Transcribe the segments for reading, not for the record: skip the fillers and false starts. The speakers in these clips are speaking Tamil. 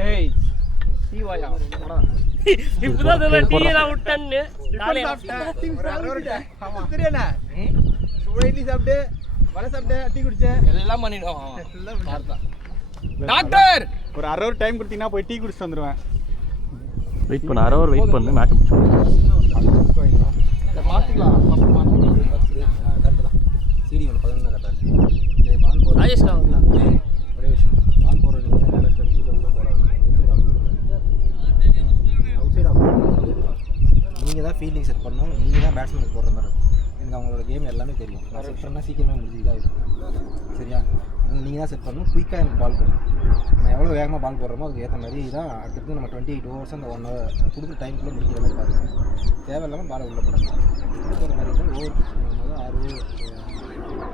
டேய் டீ வாயா இப்பதான் சொல்ல டீ எல்லாம் விட்டன்னு நாளை ஆமா சரியாண்ணா சுட இட்லி சாப்பிட்டு வடை சாப்பிட்டு டீ குடிச்சேன் எல்லாம் பண்ணிடுவோம் டாக்டர் ஒரு அரை ஹவர் டைம் கொடுத்தீங்கன்னா போய் டீ குடிச்சிட்டு வந்துடுவேன். வெயிட் பண்ண அரை ஹவர் வெயிட் பண்ணு மேட்ச் மாற்றிக்கலாம் சீடி ஒன்று 11 கரெக்டாக இருக்குது. பால் போடுற ராஜேஷ் வரலாம் ஒரே விஷயம் பால் போடுறது நீங்கள் நேரம் ஸ்டெப்ஸ் தான் போடாது. அவுட் சைட் ஆஃப் நீங்கள் தான் ஃபீல்டிங் செட் பண்ணணும். நீங்கள் தான் பேட்ஸ்மேனுக்கு போடுற மாதிரி இருக்கும். எனக்கு அவங்களோட கேம் எல்லாமே தெரியும். நான் செட் பண்ணால் சீக்கிரமாக முடிஞ்சு இதாக இருக்கும். சரியா நீங்கள் தான் செட் பண்ணணும். குயிக்காக எனக்கு பால் போடணும். நம்ம எவ்வளோ வேகமாக பால் போடுறோமோ அதுக்கு ஏற்ற மாதிரி தான் அடுத்தது நம்ம 28 ஓவர்ஸ் அந்த 1 ஹவர் கொடுக்குற டைமுக்குள்ளே முடிக்கிற மாதிரி பாருங்கள். தேவையில்லாமல் பாலை உள்ளே போடணும். போகிற மாதிரி இருந்தால் ஓவர் பிச் பண்ணும்போது 6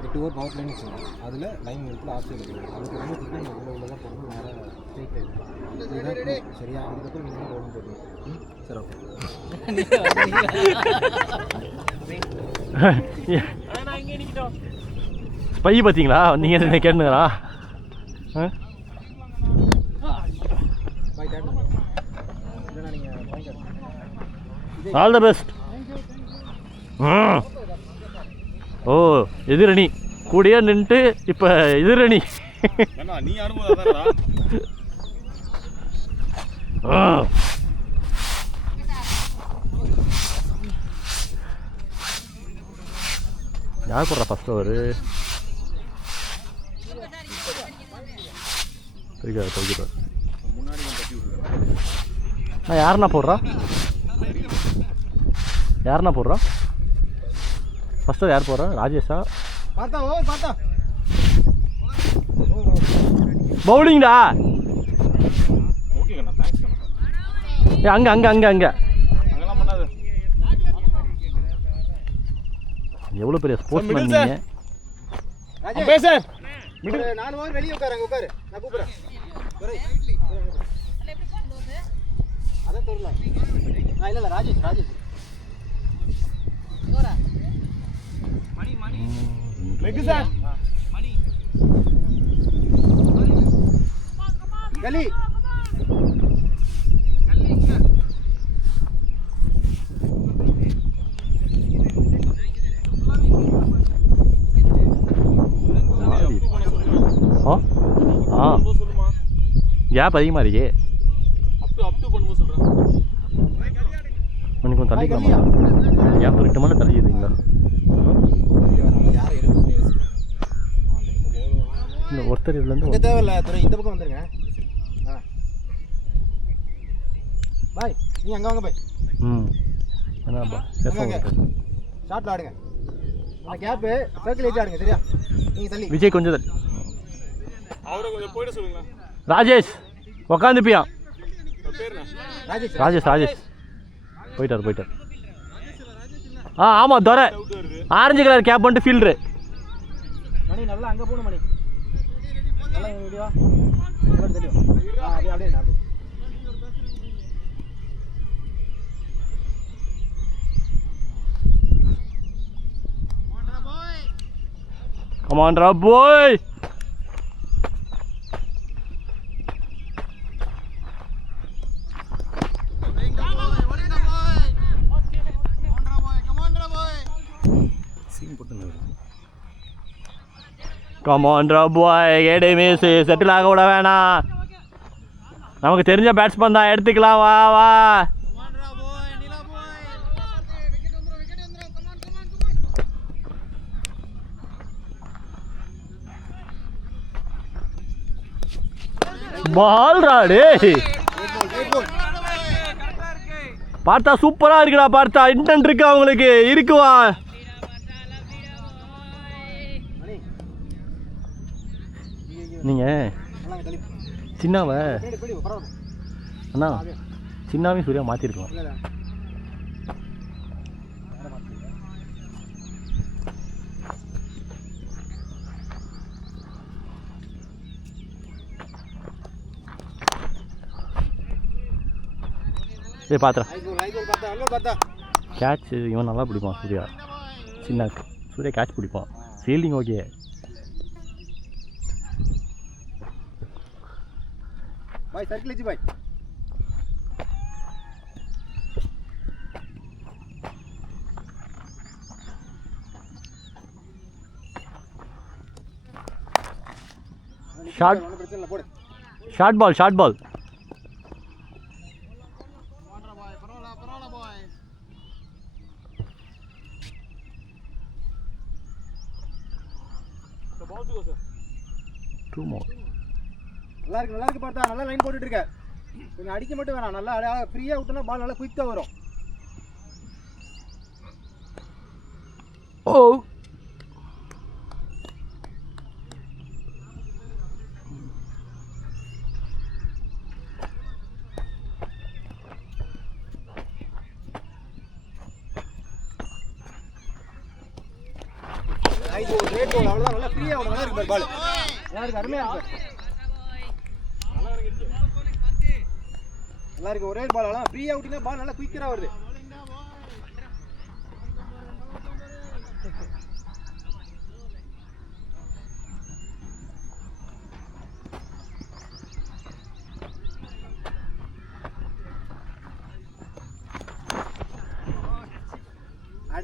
8 ஓவர் பவர் பிளேன்னு வச்சுக்கோங்க. அதில் லைன் இடத்துல ஆஃப் சைடு இருக்குது. அதுக்கு ரொம்ப திட்டம் நீங்கள் உள்ள தான் போடணும். நேராக ஸ்ட்ரைட் ஆகிடும். இதுதான் சரியா. அதுக்கப்புறம் நீங்கள் தான் போடணும் போடணும். சரி ஓகே. ஸ்பை பார்த்தீங்களா நீங்கள் கேட்டுங்களா? All the best. ஓ எதிரணி கூடியே நின்றுட்டு இப்போ எதிரணி நீ அனுபவம் யார் போடுறா ஃபஸ்ட் ஓவரு? நான் யாருண்ணா போடுறா ஃபஸ்ட் ஓவர் யார் போடுறா? ராஜேஷா? பவுலிங்டா. அங்கே அங்கே அங்கே அங்கே எவ்வளோ பெரிய ஸ்போர்ட்ஸ்மேன் நீங்கள். நான் ஓவர் வெளியே உட்காரு நான் கூப்பிடுறேன். அதான் தெரியல. இல்லை ராஜேஷ் லெக் சார் கலி கேப் அதிகமாக இருக்கே. கொஞ்சம் தள்ளிக்கலாமா? கேப் இருக்கமான தள்ளிடுறீங்களா? இல்லை ஒருத்தர் இதுலேருந்து தேவையில்ல துறை இந்த பக்கம் வந்துருங்க. பாய் நீ அங்கே வாங்க பாய். என்னப்பா ஷார்ட்ல ஆடுங்க. அந்த கேப்பு சர்க்கிள் ஏஜ் ஆடுங்க. சரியா நீங்கள் தள்ளி விஜய் கொஞ்சம் தள்ளி. அவரை கொஞ்சம் போயிட சொல்லுங்க. ராஜேஷ் உக்காந்துப்பியா? ராஜேஷ் போயிட்டார். ஆமாம் துரை ஆரஞ்சு கலர் கேப் பண்ணிட்டு ஃபீல்டரு. மணி நல்லா அங்கே போகணும். மணி நல்லா வீடியோ தெரியும். அப்படியே Come on, Rob boy. Come on, Rob boy. Get him miss. Settle ஆக விட வேணாம். நமக்கு தெரிஞ்ச பேட்ஸ்மேன் தான், எடுத்துக்கலாம். வா பால் ராடே. பார்த்தா சூப்பரா இருக்குடா. பார்த்தா இன்டென்ட் இருக்கு அவங்களுக்கு. இருக்குவா நீங்க சின்னாவ அண்ணா சின்னாவையும் சூர்யா மாத்திருக்கலாம். பார்த்தா கேட்ச் இவன் நல்லா பிடிப்பான் சூர்யா. சூர்யா கேட்ச் பிடிப்பான். Fielding okay. பாய் சர்க்கிள் வச்சு பாய். ஷார்ட் ஒன்றும் பிரச்சனை இல்லை போடு. Short ball short ball. நல்லா இருக்கு பார்த்தா நல்லா லைன் போட்டுட்டு இருக்க. கொஞ்சம் அடிக்க மட்டும் வேணாம், நல்லா ஃப்ரீயாக விட்டோன்னா பால் நல்லா குயிக்காக வரும். ஓ கிரேட் கோல், அவ்வளோதான். நல்லா ஃப்ரீயாக வரும். நல்லா இருக்கு பால், நல்லா இருக்கு, அருமையாக இருக்கு. நல்லா இருக்கு, ஒரே பால் அவ்வளோ ஃப்ரீயாக விட்டிங்கன்னா பால் நல்லா குயிக்கராக வருது.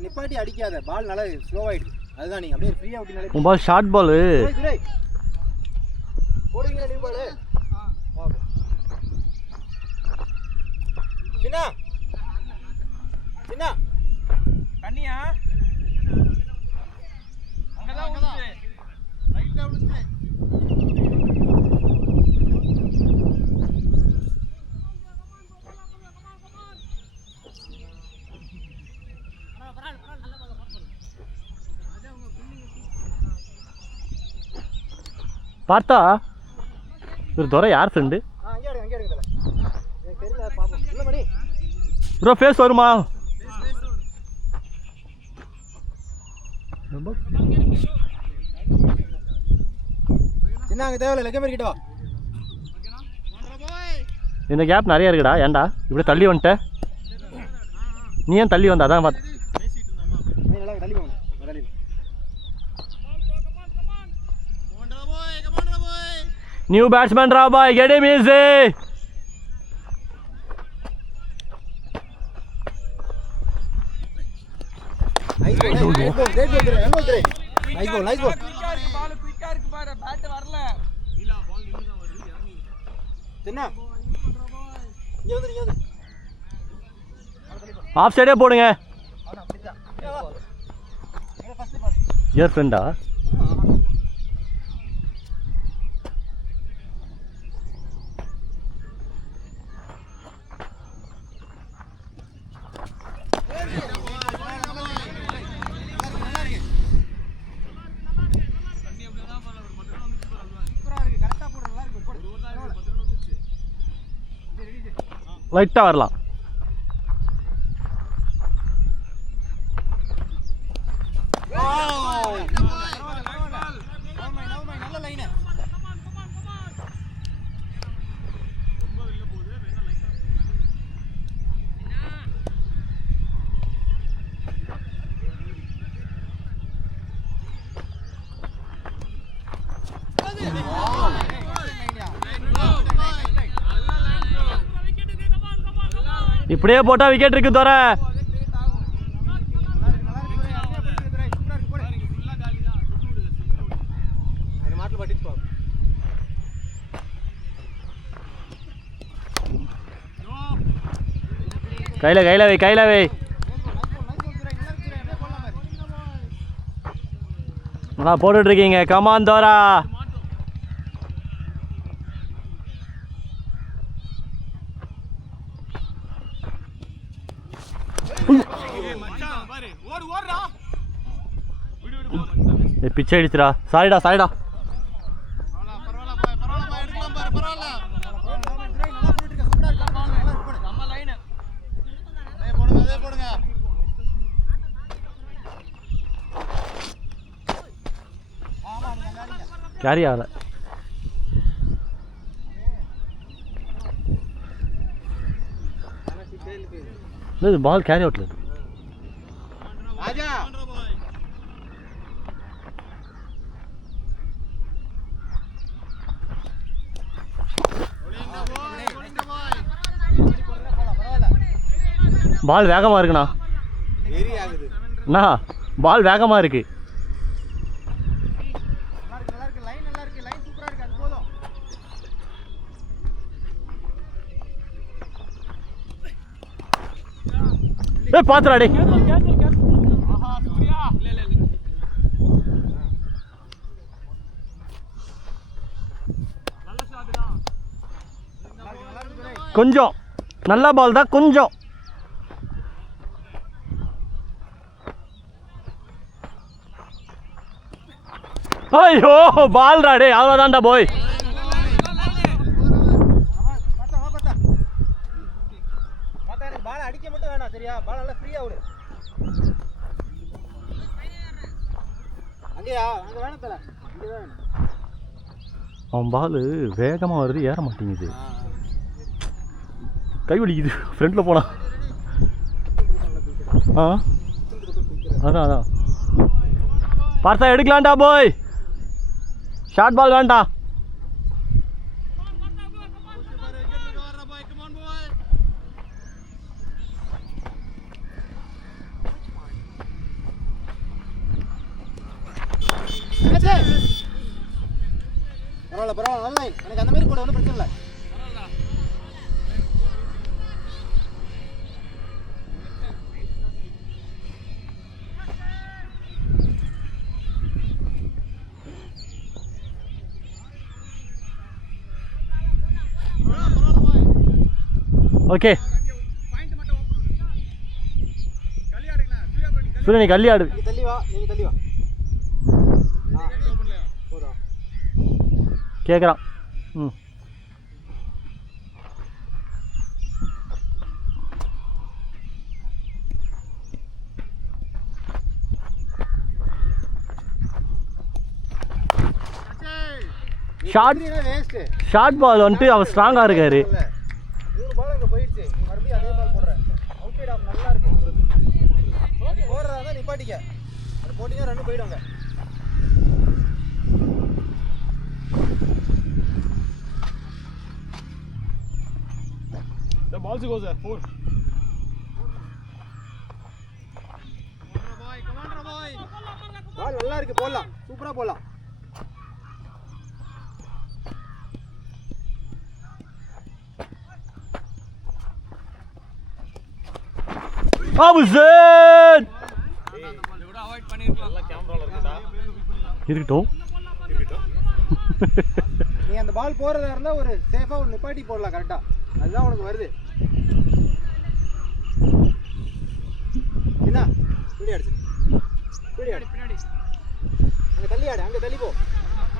நிப்பாட்டி அடிக்காத, பால் நல்லா ஸ்லோவாயிடுது. அதுதான் நீங்க அப்படியே ஃப்ரீயா விட்டினாலே உன் பால் ஷார்ட் பால். போடுங்க நீ பால். சின்னா சின்னா தண்ணியா அங்கதான் விழுந்து ரைட்ல விழுந்து. பார்த்தா ஒரு துறை யார் ஃப்ரெண்டு ப்ரோ? ஃபேஸ் வருமா? சின்ன அங்கே தேவையில்லை, லெக்க பேர் கிட்ட வா. இந்த கேப் நிறைய இருக்குடா. ஏன்டா இப்படி தள்ளி வந்துட்ட? நீ ஏன் தள்ளி வந்த? அதான் பார்த்து நல்லா தள்ளி போங்க. தள்ளி நியூ பேட்ஸ்மேன் ராபாய், get him easy. Nice ball, nice ball, great ball, nice ball, nice ball, nice ball. குயிக்கா இருக்கு பாரு, பேட் வரல. சின்ன இங்க வந்து, இங்க வந்து. ஆஃப் சைடே போடுங்க. யார் ஃப்ரெண்டா? லைட்டாக வரலாம். இப்படியே போட்டா விக்கெட் இருக்கு தோற. கையில வை. நல்லா போட்டுட்டு இருக்கீங்க. Come on Torah. பிச்சை அடிச்சுடா. சாரிடா. கேரி ஆகல. பால் கேரி அவுட்ல இருக்கு. பால் வேகமாக இருக்குண்ணா. வெரி ஆகுது. அண்ணா பால் வேகமாக இருக்கு. நல்லா இருக்கு லைன் நல்லா இருக்கு லைன் சூப்பரா இருக்கு அது போதும். ஏய் பாத்துறாடி. கொஞ்சம் நல்ல பால் தான் கொஞ்சம். ஐயோ பால் ராடே அவ்வளோதான்டா போய். பால் அடிக்க மட்டும் வேணாம் சரியா? பால் நல்லா ஃப்ரீயா விடு. அங்கேயா அங்க வேணாம் தல இங்க வேணும். அவன் பால் வேகமாக வருது ஏற மாட்டேங்குது. கை வலிக்குது ஃப்ரண்ட்டில் போனா. ஆ அதான் அதான் பார்த்தா எடுக்கலான்டா போய். ஷார்ட் பால் வேண்டாம். பரவாயில்ல பரவாயில்ல நல்ல லைன். எனக்கு அந்த மாதிரி கூட ஒன்றும் பிரச்சனை இல்லை. ஓகே சூரிய நீ கல்லி ஆடு. நீ தள்ளி வா நீங்க தள்ளி வா. கேட்குறான். ம் ஷார்ட் பால் வந்துட்டு அவர் ஸ்ட்ராங்காக இருக்காரு. 3 பால் அங்கே போயிடுச்சு. நீ மறுபடியும் அதே பால் போடுற. அவுட் சைட் ஆஃப் நல்லா இருக்கு. நீ போடுறதா தான் நிப்பாட்டிக்க. அது போட்டிங்கன்னா 2 போயிடுவாங்க. The balls goes there 4. பால் நல்லா இருக்கு போடலாம். சூப்பரா போடலாம். ஆபுசன் இருக்கட்டும். நீ அந்த பால் போறதா இருந்தா ஒரு சேஃபா ஒரு நிப்பாட்டி போடலாம் கரெக்டா. அதுதான் உனக்கு வருது. என்ன பிடி அடிச்சு பிடி அடி பின்னாடி அங்க தள்ளி ஆடு. அங்க தள்ளி போ.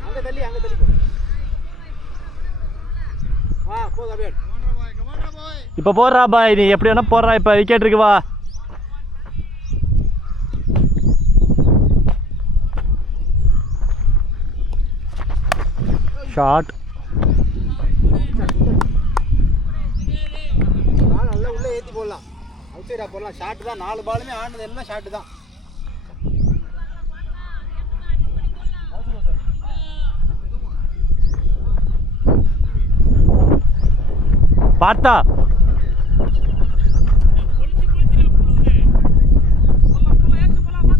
அங்க தள்ளி போ. போதும் அப்படியே. இப்போ போடுறா பாய். நீ எப்படி வேணா போடுறா. இப்போ விக்கெட் இருக்கு வா. ஷார்ட் பால் நல்லா உள்ள ஏத்தி போடலாம். அவுட் சைடா போடலாம். ஷாட் தான் 4 பாலுமே ஆனது எல்லாம் ஷாட் தான். பார்த்தா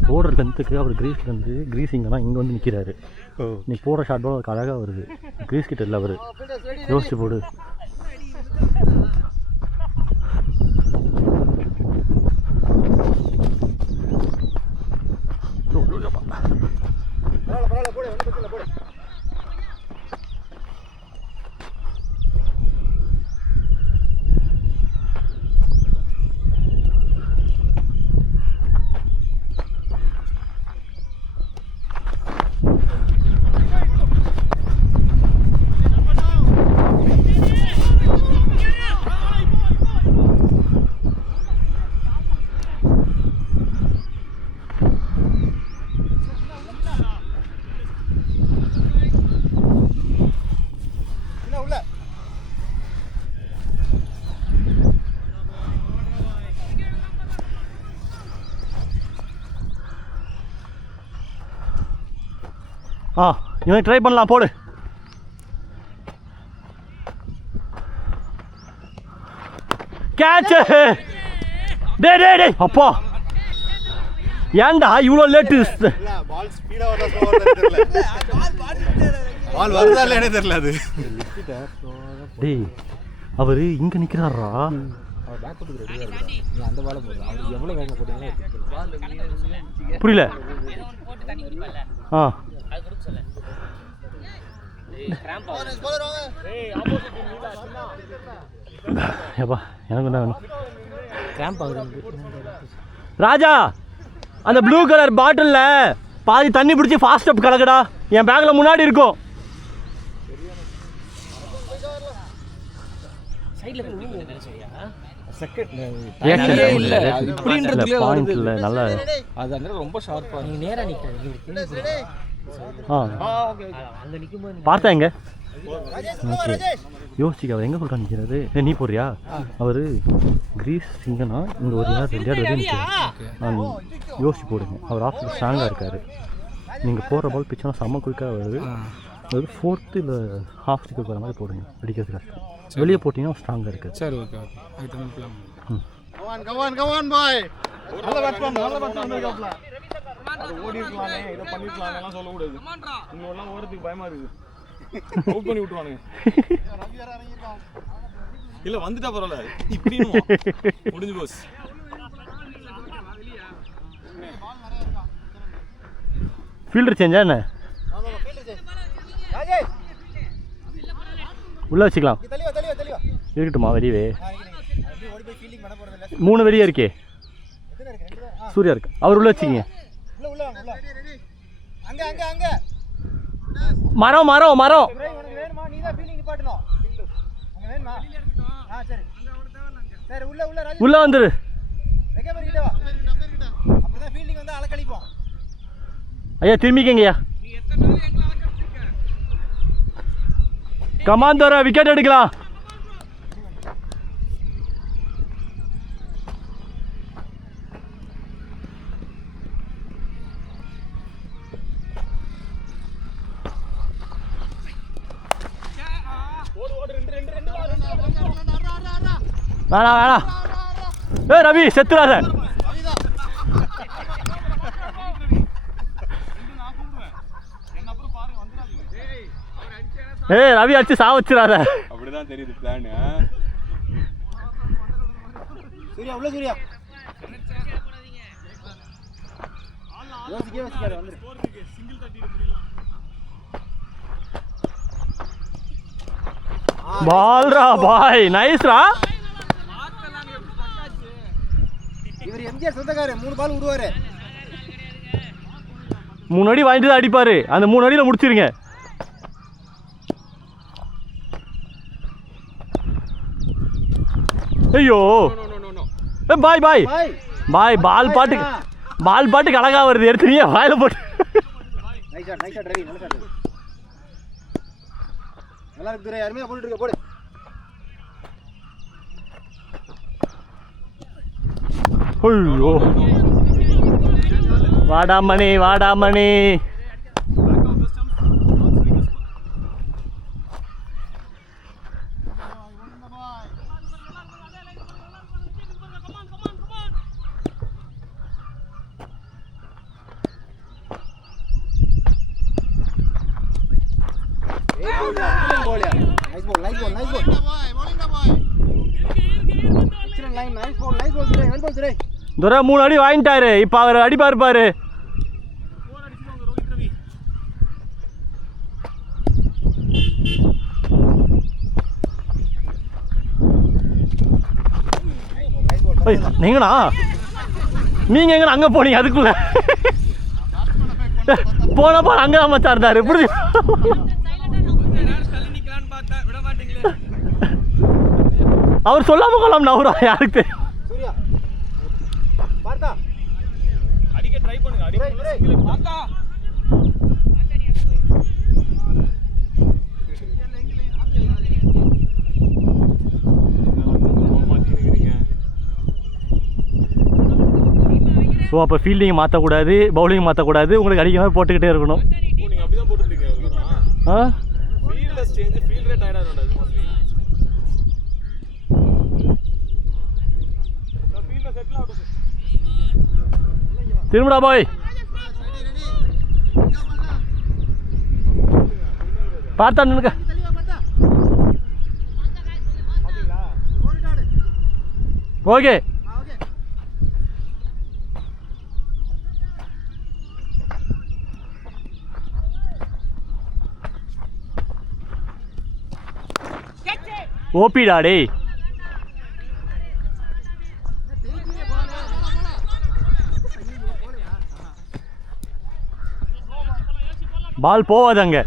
போடுற லென்த்துக்கு அவர் கிரீஸ்லேருந்து கிரீஸிங்கன்னா இங்கே வந்து நிற்கிறாரு. நீ போடுற ஷாட் பால் அவருக்கு அழகாக வருது. கிரீஸ் கிட்ட இல்லை அவர். யோசிச்சு போடு. பரவாயில்ல போடு. ஒன்றும் பிரச்சனை போடு. இவன் ட்ரை பண்ணலாம். போடு. கேட்ச் டேய் அப்பா ஏன்டா இவ்வளோ லேட்டு? பால் ஸ்பீடா வரதா ஸ்லோவா தெரியல. பால் வருதா இல்லையானே தெரியல அது. டேய் அவர் இங்கே நிற்கிறாரா? அவர் பேக் போட்டுக்கு ரெடியாக இருக்கா? நீ அந்த பாலை போடுற அவர் எவ்வளோ வேகமாக போட்டீங்களோ புரியல. ஆ ஏப்பா எனக்கு என்ன வேணும்? கிராம்ப் ஆகுது. ராஜா அந்த ப்ளூ கலர் பாட்டிலில் பாதி தண்ணி பிடிச்சி ஃபாஸ்ட் அப் கலக்குடா. என் பேக்கில் முன்னாடி இருக்கும். பாயிண்ட் இல்லை நல்லா அது அந்த ரொம்ப ஷார்ப்பாக நீ நேராக நிற்க. பார்த்தா எங்க? ஓகே யோசிக்க அவர் எங்கே சொல்கிறா நிற்கிறாரு? நீ போறியா? அவர் கிரீஸ் சிங்கனா இங்கே ஒரு யார் 2 யார்டு வரையும் நிற்கிறேன். யோசிச்சு போடுங்க. அவர் ஆஃபீஸ் ஸ்ட்ராங்காக இருக்கார். நீங்கள் போடுற பால் பிச்சோன்னா செம்ம குயிக்காக வருது. அது 4th இல்லை ஹாஃப் ஸ்டிக்கு போகிற மாதிரி போடுங்க. அடிக்கிறது கஷ்டம். வெளியே போட்டிங்கன்னா ஸ்ட்ராங்காக இருக்குது. சரி ஓகே ஓகே அதுக்கு பிளான். Come on boy. நல்ல பேட்ஸ்மேன் வந்திருக்காப்ல. அது ஓடி இருக்கலாமே, இத பண்ணிருக்கலாம் எல்லாம் சொல்ல கூடாது. இங்க எல்லாம் ஓடுறதுக்கு பயமா இருக்கு. அவுட் பண்ணி விட்டுவானுங்க. ரவி வேற இறங்கிட்டான். இல்ல வந்துட்டா பரவாயில்ல. இப்படினும் முடிஞ்சு போஸ். ஃபீல்டர் சேஞ்சா என்ன? ஆமா ஃபீல்டர் சேஞ்ச். ராஜேஷ் உள்ளே வச்சுக்கலாம். தெளிவா இருக்கட்டுமா வெளியவே? அப்படியே ஓடி போய் ஃபீல்டிங் பண்ண போறது இல்ல. 3 வெளியே இருக்கே. எத்தனை இருக்கு? 2 தான். சூர்யா இருக்கு. அவர் உள்ள வச்சுக்கிங்க. உள்ள அங்க மரம் உனக்கு வேணுமா? நீ தான் ஃபீல்டிங் நிப்பாட்டணும். அங்க வேணுமா? சரி சரி உள்ள ராஜேஷ் உள்ள வந்துரு. ரெக்கவர் கிட்ட வா. அப்பதான் ஃபீல்டிங் வந்து அலக்கழிப்போம். ஐயா திரும்பிக்கங்கய்யா. கமாந்தோர விக்கெட் எடுக்கலாம். வேணாம் ரவி செத்துறாத. ரவி அடிச்சு சாவச்சிடாத. அப்படிதான் தெரியுது பிளான். சூர்யா உள்ள சூர்யா யோசிக்காத வந்துரு. பால்ரா பாய் நைஸ்ரா. இவர் எம்ஜிஆர் சொந்தக்காரர். 3 பால் விடுவாரு. 3 அடி வாங்கிட்டு தான் அடிப்பாரு. அந்த 3 அடியில் முடிச்சிருங்க. ஐயோ பாய் பால் பாட்டுக்கு அழகா வருது. எடுத்துறீங்க வாயில போட்டு. Nice shot Ravi. நல்ல ஷாட். நல்லா இருக்கு. யாருமே போட்டுட்டு இருக்க போடு. ஐயோ வாடாமணி. துரை 3 அடி வாங்கிட்டாரு. இப்போ அவர் அடிப்பா இருப்பாரு. நீங்க எங்க அங்க போனீங்க? அதுக்குள்ள போனப்போ அங்க அமைச்சா இருந்தாரு. எப்படி அவர் சொல்லாம கொள்ளாம நவரா யாருக்கு தெரியும்? அடிக்க ட்ரை பண்ணுங்க. அடிக்க பார்த்தா ஸோ அப்போ ஃபீல்டிங் மாற்றக்கூடாது, பவுலிங் மாற்றக்கூடாது. உங்களுக்கு அடிக்காமல் போட்டுக்கிட்டே இருக்கணும். நீங்கள் அப்படி தான் போட்டுருக்கீங்க. ஃபீல்டர்ஸ் சேஞ்ச் ஃபீல்ட் ரேட் ஆயிடாது. ஃபீல்டர் செட்டில் ஆகட்டும். திரும்படா பாய். பார்த்தா நின்னுக்க. ஓகே. ஓபிடா டேய். பால் போவாது அங்க.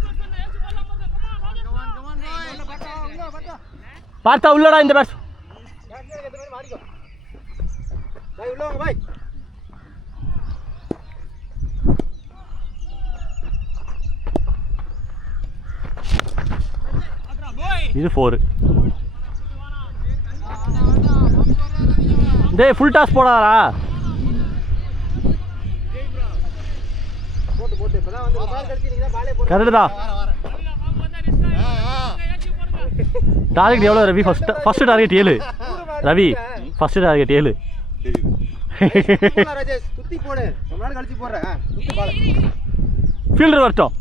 பார்த்தா உள்ளடா இந்த பேட்ஸ். இது 4. டேய் ஃபுல் டாஸ் போடாதடா. கரெக்டு தான். டார்கெட் எவ்வளோ Ravi? First target 7 Ravi. First target 7. Fielder வரட்டும்.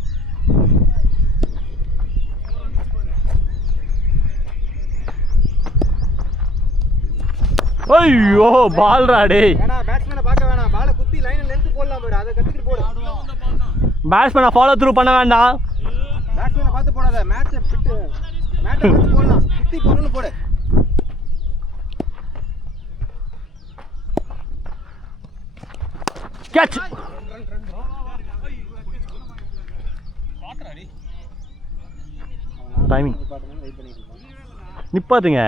ஐயோ பால்ரா டேய். பேட்ஸ்மேனை ஃபாலோ த்ரூ பண்ண வேண்டாம். பேட்ஸ்மேனை பார்த்து போடாத. மேட்சை பிட்டு மேட்சை பார்த்து போடலாம். சுத்தி போடணும்னு போடு. கேட்ச். டைமிங் நிப்பாட்டுங்க.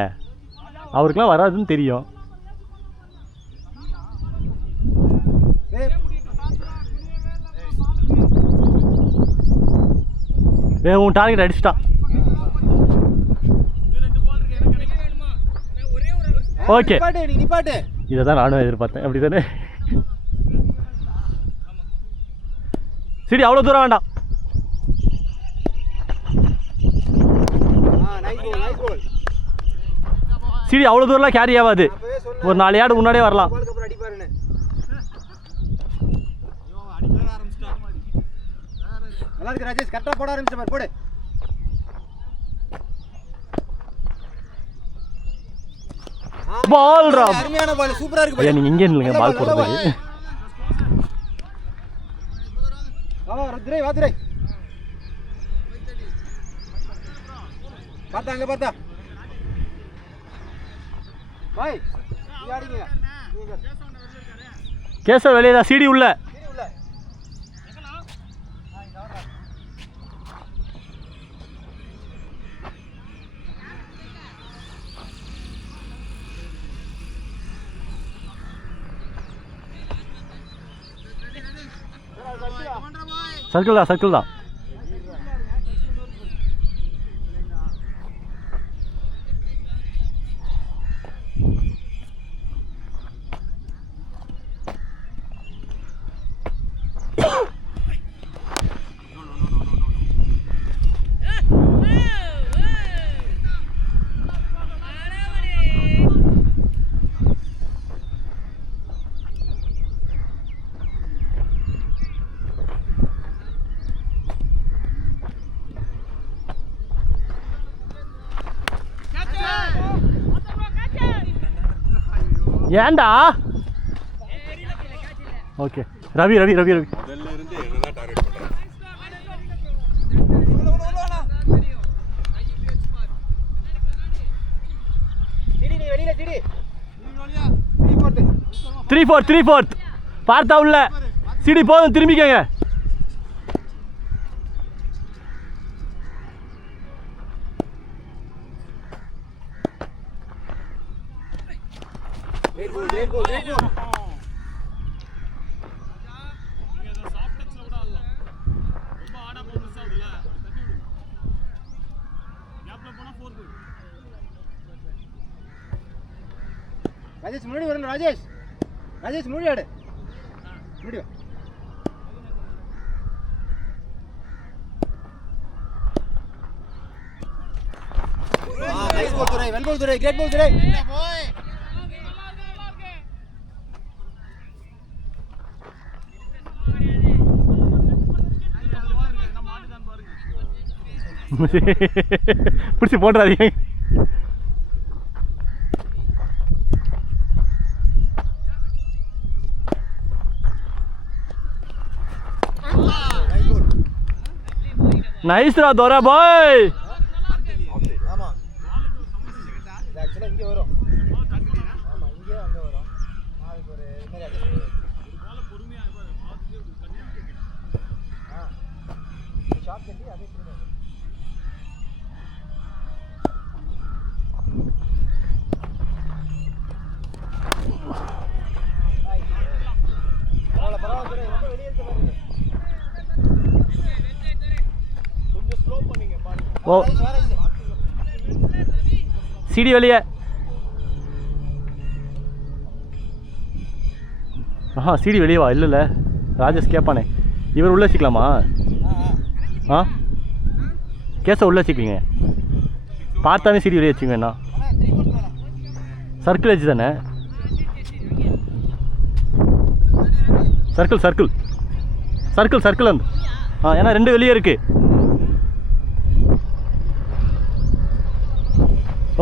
அவருக்குலாம் வராதுன்னு தெரியும். உன் டார்கெட் அடிச்சிட்டான். ஓகே இதை தான் நானும் எதிர்பார்த்தேன். அப்படி தானே? சரி அவ்வளோ தூரம் வேண்டாம். சரி அவ்வளோ தூரம்லாம் கேரி ஆகாது. ஒரு 4 யார்டு முன்னாடியே வரலாம். நல்லா இருக்கு ராஜேஷ். கரெக்டா போட ஆரம்பிச்ச பாரு. போடு. பால் ரா. அருமையான பால். சூப்பரா இருக்கு பாரு. நீங்க இங்கே நில்லுங்க பால் போடுறது. வா ருத்ரே வாத்ரே. பார்த்தா அங்க பார்த்தா. பாய் யாடிங்க. கேசவ வெளியே தான். சிடி உள்ள. சர்க்கிள் தான் சர்க்கிள் தான். ஏண்டா? Okay Ravi Ravi Ravi Ravi. Three fourth பார்த்தா உள்ள. சிடி போதும் திரும்பிக்கங்க. ராஜேஷ் முன்னாடி வரணும். ராஜேஷ் ராஜேஷ் முன்னாடி ஆடு. முன்னாடி வா. நைஸ் பால் துரை. வெல் பால் துரை. கிரேட் பால் துரை. பிடிச்சி போட்டுறாதீங்க. நைஸ்ரா தோரா பாய். ஆமா இது ஆக்சுவலா இங்க வரும். ஆமா இங்க அங்க வரும். அதுக்கு ஒரு இது மாதிரி அட்ஜஸ்ட் பண்ணி ஷார்ட் கட்டி அதே திரும்ப பரவாயில்ல ரொம்ப வெளியே இருக்க மாதிரி இருக்கு. கொஞ்சம் ஸ்லோ பண்ணீங்க பாருங்க. ஓ சிடி வெளியே. ஆஹா சிடி வெளியே வா. இல்லைல்ல ராஜேஷ் கேட்பானே. இவர் உள்ளே வச்சுக்கலாமா? ஆ கேஸை உள்ளே வச்சுக்கிங்க. பார்த்தானே சிடி வெளியே வச்சுக்கவேண்ணா. சர்க்கிள் வச்சு தானே. சர்க்கிள் சர்க்கிள் சர்க்கிள் சர்க்கிள் அந்த ஏன்னா 2 வெளியே இருக்கு.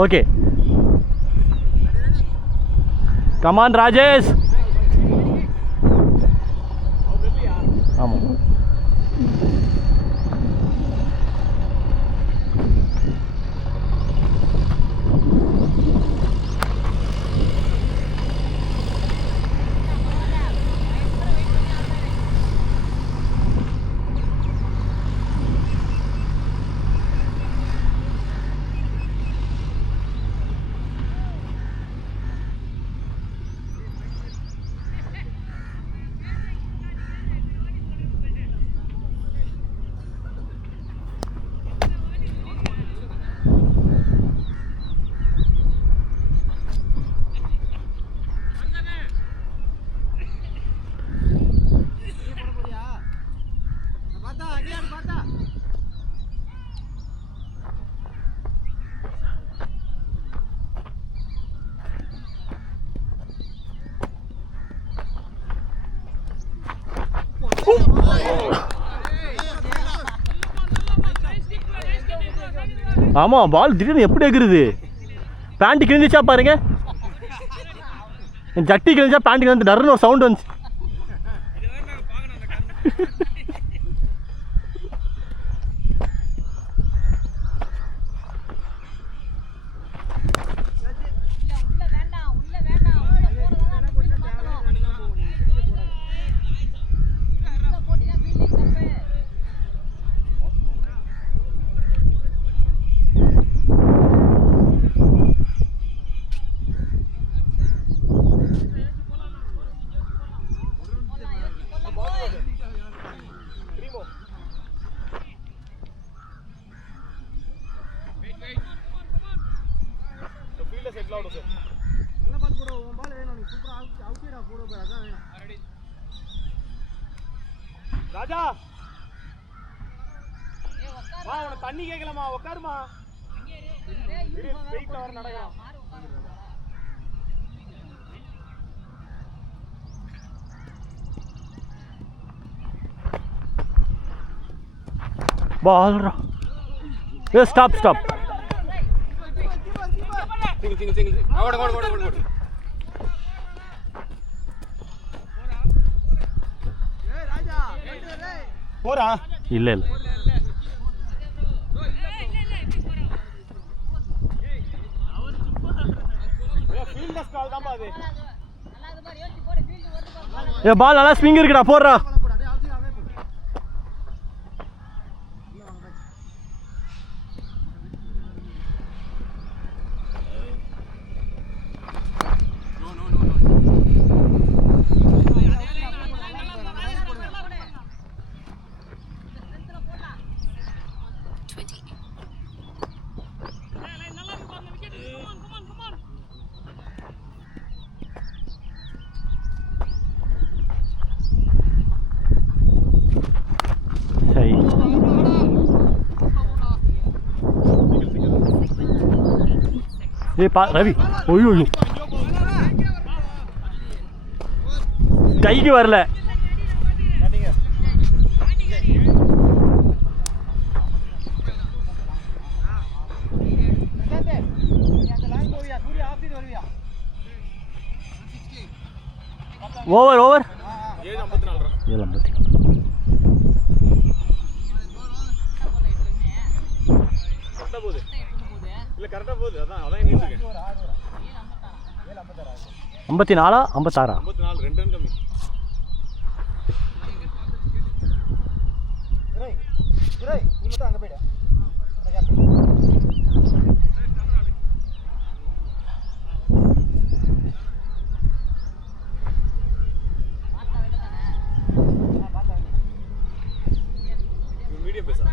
Okay come on Rajesh. ஆமாம் ஆமாம் பால் திடீர்னு எப்படி எகுருது. பேண்ட்டு கிழிஞ்சிச்சா பாருங்க. ஜட்டி கிழிஞ்சா பேண்ட்டு கிழிஞ்சு டர்னு ஒரு சவுண்ட் வந்துச்சு. ராஜா வா உன தண்ணி கேக்கலமா உட்காருமா. வெயிட்ல வர நடக்கலாம். ball. Yes, stop, stop. Single. Out. போறா இல்ல இல்ல ஃபீல்டர்ஸ் கால் தான் பாது. ஏ பால் நல்லா ஸ்விங் இருக்குடா போறா. ये रवि ओयो कई वरल ஓவர் ஓவர் 7:54. 7:54. கரெக்டாக போகுது இல்லை கரெக்டாக போகுது அதான் எண்ணிட்டு இருக்கேன். 54 56 54 2 ரன் கம்மி. நீ மட்டும் அங்கே போயிடு. மீடியம் பேசா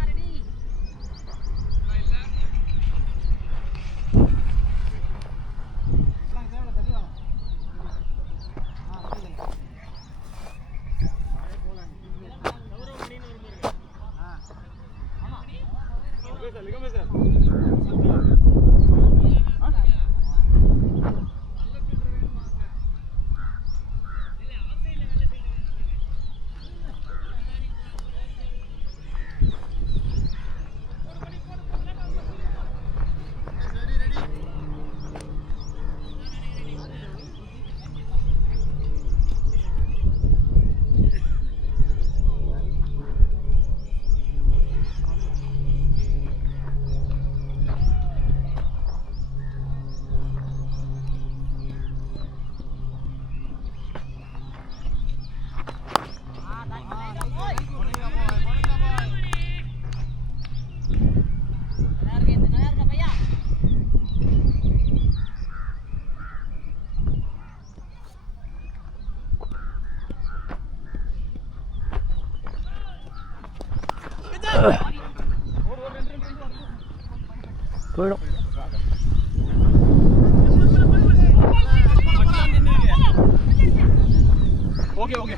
போயிடும். ஓகே ஓகே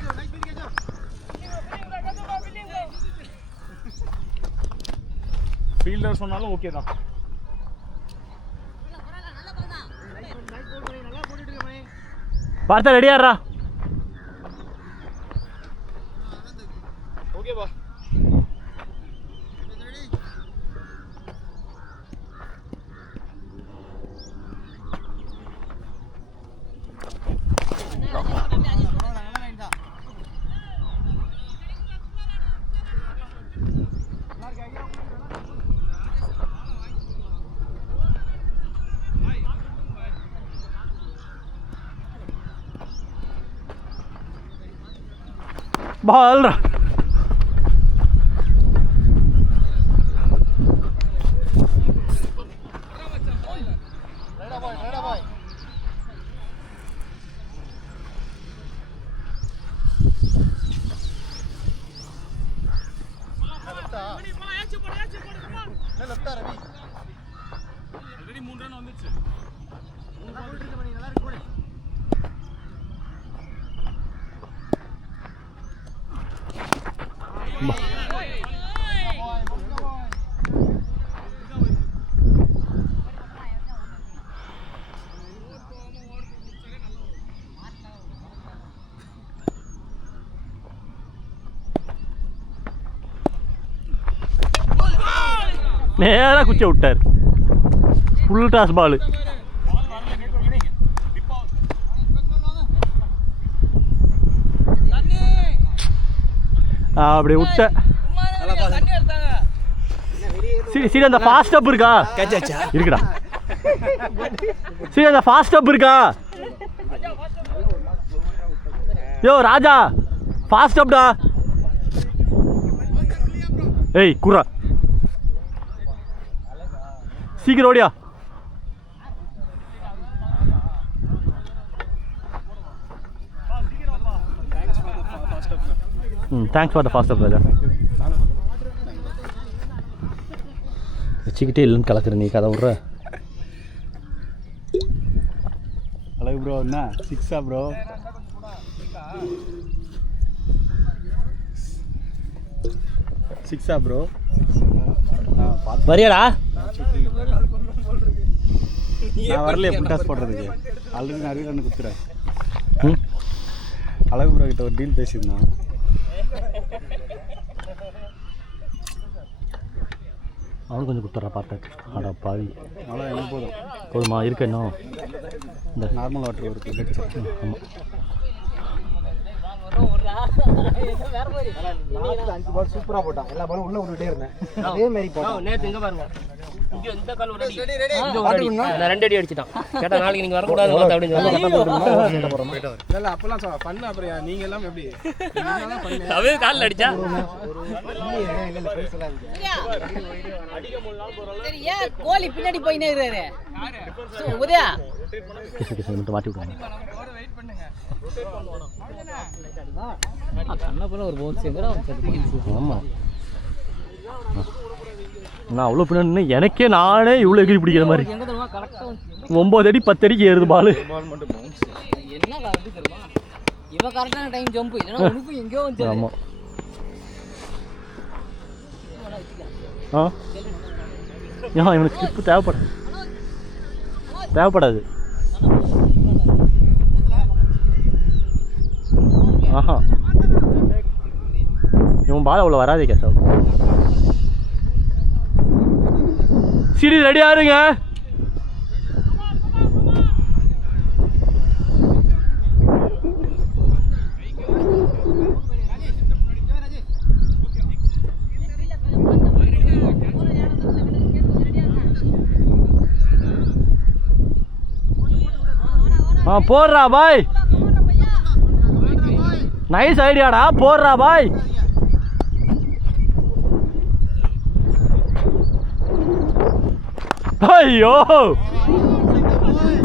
ஃபீல்டர் சொன்னாலும் ஓகே தான். பார்த்தா ரெடியாடுறா. ஓகேவா பால்ரா. ஆல்ரெடி 3 ரன் வந்துச்சு. நேரா குச்சி விட்டார். Full toss ball. அப்படி விட்ட சரி அந்த ஃபாஸ்ட் அப் இருக்கா? இருக்குடா. சரி அந்த ஃபாஸ்ட் அப் இருக்கா? யோ ராஜா ஃபாஸ்ட் அப்டா. ஏய் குரா சீக்கிரம் ஓடியா. தேங்க்ஸ் ஃபார் த ஃபாஸ்ட் அப் ராஜா. வச்சுக்கிட்டே இல்லைன்னு கலக்குற நீ கதை விட்ற. அழகு ப்ரோ என்ன 6 ப்ரோ? சிக்ஸா ப்ரோ? வரியாடா? நான் வரலையே ஃபுல் டாஸ் போடுறதுக்கு. ஆல்ரெடி நிறைய ரன் கொடுத்துறேன். அழகு ப்ரோ கிட்ட ஒரு டீல் பேசியிருந்தான். அவனுக்கு கொஞ்சம் கொடுத்துட்றா பார்த்தாக்கு. ஆடா பாவி. அவ்வளோ என்ன போதும் போதுமா? இருக்கு இன்னும் இந்த நார்மல் வாட்டர் ஒரு ஆமாம். லாஸ்ட் 5 பால் சூப்பரா போட்டான். எல்லா பாலும் உள்ள விட்டுட்டே இருந்தேன். அதே மாதிரி போட்டான். நேத்து இங்க பாருங்க. இங்க இந்த கால் ஒரு அடி. இங்க ஒரு அடி. நான் 2 அடி அடிச்சிட்டான். கேட்டா நாளைக்கு நீங்க வர கூடாது பார்த்தா அப்படி சொல்லுங்க. இல்ல அப்பலாம் பண்ண அப்புறம் நீங்க எல்லாம் எப்படி அவன் கால்ல அடிச்சா. இல்ல பேச சொல்லாதீங்க. சரி ஏன் கோலி பின்னாடி போயினே இருக்காரு? உதயா கிசு மட்டும் மாட்டி விடுவாங்க. கண்ண போல ஒரு பவுன்ஸ் எங்கடா வந்து ஆமாம், நான் அவ்வளோ பின்னாடி எனக்கே நானே இவ்வளோ எகிரி பிடிக்கிற மாதிரி. எங்க தெரியுமா கரெக்டா 9 அடி 10 அடிக்கு ஏறுது பால். என்ன காரணம் தெரியுமா? இவன் கரெக்டான டைம் ஜம்ப் இல்லனா உனக்கு எங்கயோ வந்து. ஆமாம். ஆ ஏன் இவனுக்கு ஸ்லிப்பு தேவைப்படாது. ஆஹா, இவன் பால் அவ்வளோ வராதே கேசவ். சிடி ரெடியா இருங்க. போடுறா பாய், நைஸ் ஐடியாடா, போடுறா பாய். ஐயோ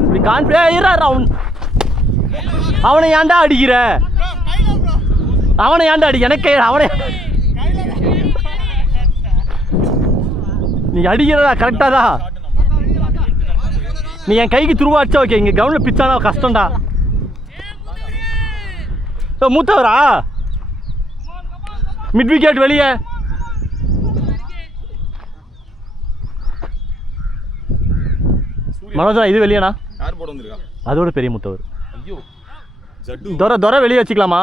இப்படி கான்ஃபிடன்ஸ் அவனை ஏன்டா அடிக்கிற? அவனை ஏன்டா அடி? எனக்கு அவனை நீ அடிக்கிறதா கரெக்டாக தான். நீ என் கைக்கு துருவா அடிச்சா ஓகே, இங்கே கிரவுண்டில் பிச்சானா கஷ்டம்டா. மூத்தவரா மிட் விக்கெட் வெளியே. மனோஜா இது வெளியேண்ணா? யார் போட வந்திருக்கா? அதோட பெரிய முத்தவர். ஐயோ ஜட்டு துரை வெளியே வச்சுக்கலாமா?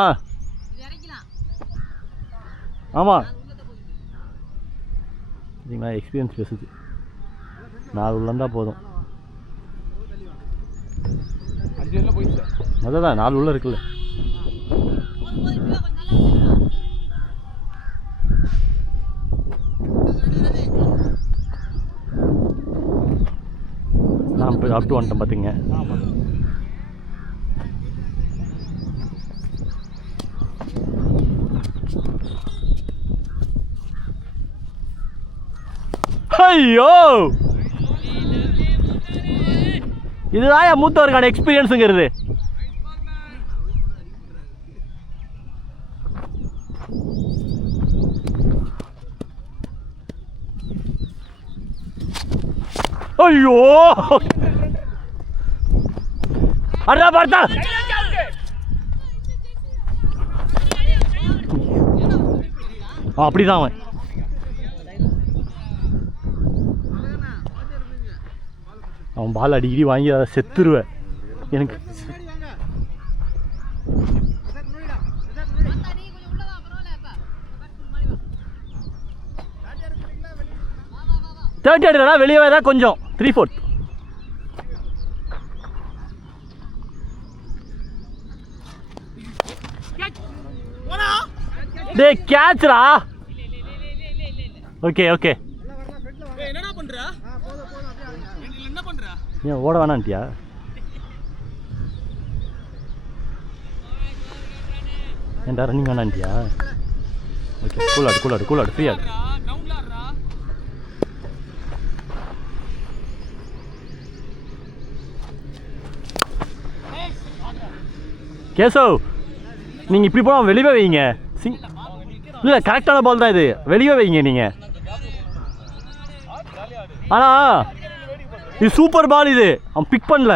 ஆமாம், சரிங்களா, எக்ஸ்பீரியன்ஸ் பேசுது. 4 உள்ள இருந்தால் போதும். 5 உள்ள போயிடுச்சு. அதான் 4 உள்ள இருக்குல்ல. நான் இப்போ அப் டு வந்துட்டேன் பார்த்துங்க. ஐயோ இதுதான் என் மூத்தவருக்கான எக்ஸ்பீரியன்ஸுங்கிறது. ஐயோ அண்ணா பார்த்தா அப்படிதான் அவன். அவன் பால் அடிக்கடி வாங்கி அதை செத்துருவேன் எனக்கு. தேர்ட்டி அடிடா வெளியே தான் கொஞ்சம் 3/4. டே கேட்ச்ரா. Okay okay. என்னடா பண்ற? என்ன பண்ற? ஏன் ஓட வேணான்ட்டியா? ஏன்டா ரன்னிங் வேணான்ட்டியா? ஓகே கூலாடு ஃப்ரீ ஆடு. கேசவ் நீங்கள் இப்படி போனால் வெளியே வைங்க. இல்லை கரெக்டான பால் தான் இது, வெளியே வைங்க நீங்கள். ஆனால் இது சூப்பர் பால், இது அவன் பிக் பண்ணல.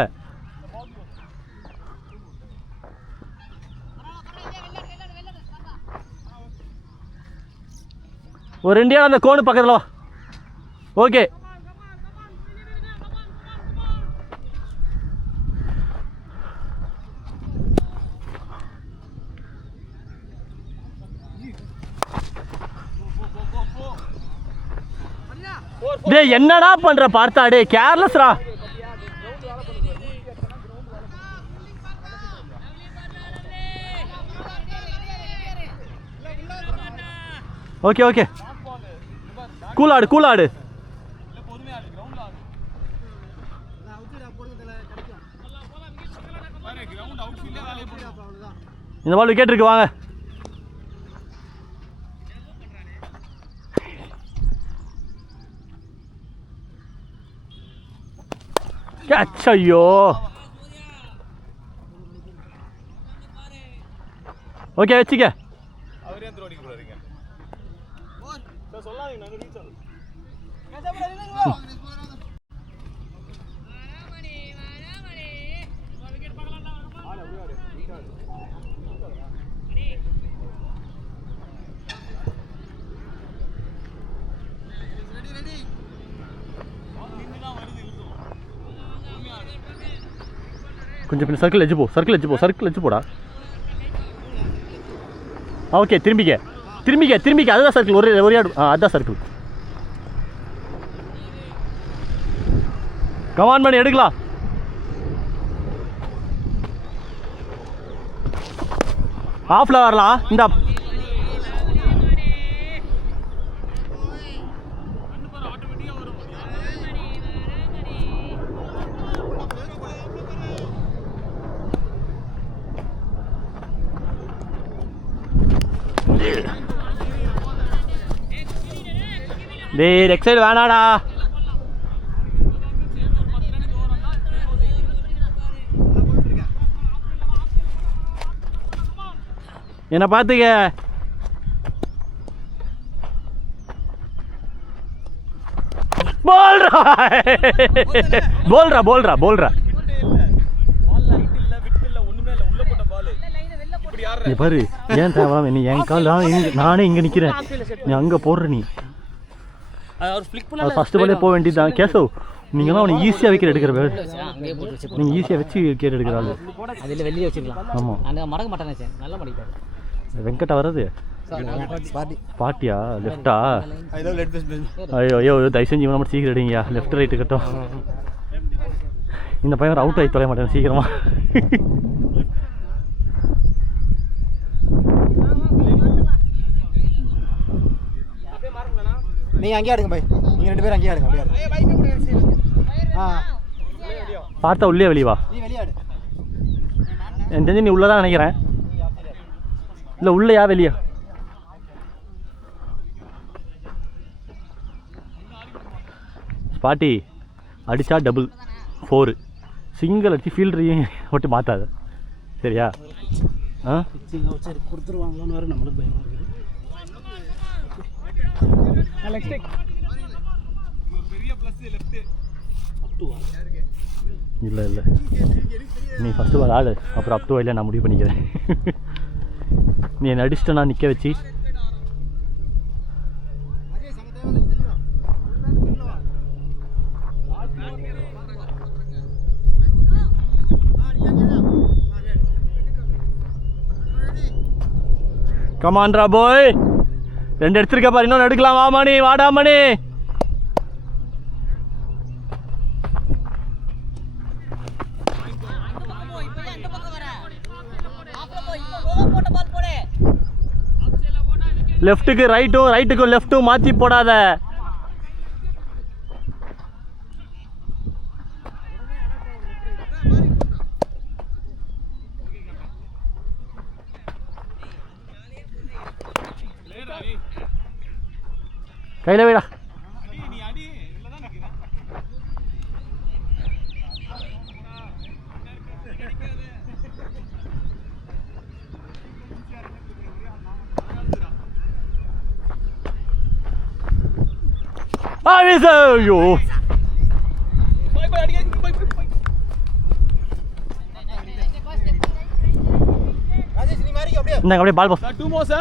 ஒரு 2 ஏழு அந்த கோனு பக்கத்தில் வா. ஓகே டே என்னடா பண்ற பார்த்தா? டே கேர்லெஸ்ரா. ஓகே ஓகே கூல் ஆடு கூல் ஆடு. இந்த பால் விக்கெட் இருக்கு வாங்க. கேட்ச். ஐயோ ஓகே வச்சுக்க. அவரே அந்த ரோடிக்கு போறாருங்க சார் சொல்லாதீங்க நாங்க ரீச் ஆகும். கொஞ்சம் பின்ன சர்க்கிள் எஜ்ஜு போ, சர்க்கிள் எஜ்ஜு போ, சர்க்கிள் எஜ்ஜு போடா. ஓகே திரும்பிக்க திரும்பிக்க திரும்பிக்க. அதுதான் சர்க்கிள். ஒரே ஆடு. அதுதான் சர்க்கிள். கமான் பண்ணி எடுக்கலாம். ஆஃப்ல வரலாம். இந்த டேய் லெக் சைடு வேணாடா. என்ன பார்த்துக்க. போல்ரா போல்ரா போல்ரா போல்ரா. நீ பாரு ஏன் தேவையில்லாம நீ என் கால் நானே இங்கே நிற்கிறேன், நீ அங்கே போடுற. நீ ஃபர்ஸ்ட் பாலே போக வேண்டியதுதான். கேசவ் நீங்கள் தான் அவனை ஈஸியாக விக்கெட் எடுக்கிற பேர். நீங்கள் ஈஸியாக வச்சு விக்கெட் எடுக்கிற ஆள். அதில் வெளியே வச்சுக்கலாம். ஆமாம் அந்த மடக்க மாட்டேன்னு நல்லா மடிப்பாரு. வெங்கட்டா வர்றது பாட்டியா லெஃப்டா? I love let this. ஐயோ ஐயோ தயவு செஞ்சு இவனை மட்டும் சீக்கிரம் எடுங்கயா. லெஃப்ட் ரைட்டு கட்டும். இந்த பையன் அவுட் ஆகி தொலைய மாட்டேன் சீக்கிரமா. நீங்கள் அங்கேயே ஆடுங்க பாய். நீங்கள் 2 பேரும் அங்கேயே ஆடுங்க. அப்படியே பார்த்தா உள்ளே வெளியே வா. நீ வெளியாடு. என் தெரிஞ்சு நீ உள்ளதான் நினைக்கிறேன். இல்லை உள்ளயா வெளியா? பாட்டி அடித்தா டபுள் 4, சிங்கிள் அடித்து ஃபீல்டரையும் ஒட்டு மாற்றாத சரியா? ஆ சரி கொடுத்துருவாங்களான்னு வேறு நம்மளுக்கு பயமாக இருக்குது. இல்லை இல்லை நீ ஃபஸ்ட்டு பால் ஆடு, அப்புறம் அப் டு வைல நான் முடிவு பண்ணிக்கிறேன். நீ என்னை அடிச்சுட்டு நான் நிற்க வச்சு கமான்ரா போய் 2 எடுத்துருக்க பாரு. இன்னொன்று எடுக்கலாம். வா மணி வாடா மணி. லெஃப்ட்டுக்கு ரைட்டும் ரைட்டுக்கும் லெஃப்ட்டும் மாற்றி போடாத. கையில் வைடா. ஐயோ இந்தாங்க அப்படியே பால் pass. 2 more sir.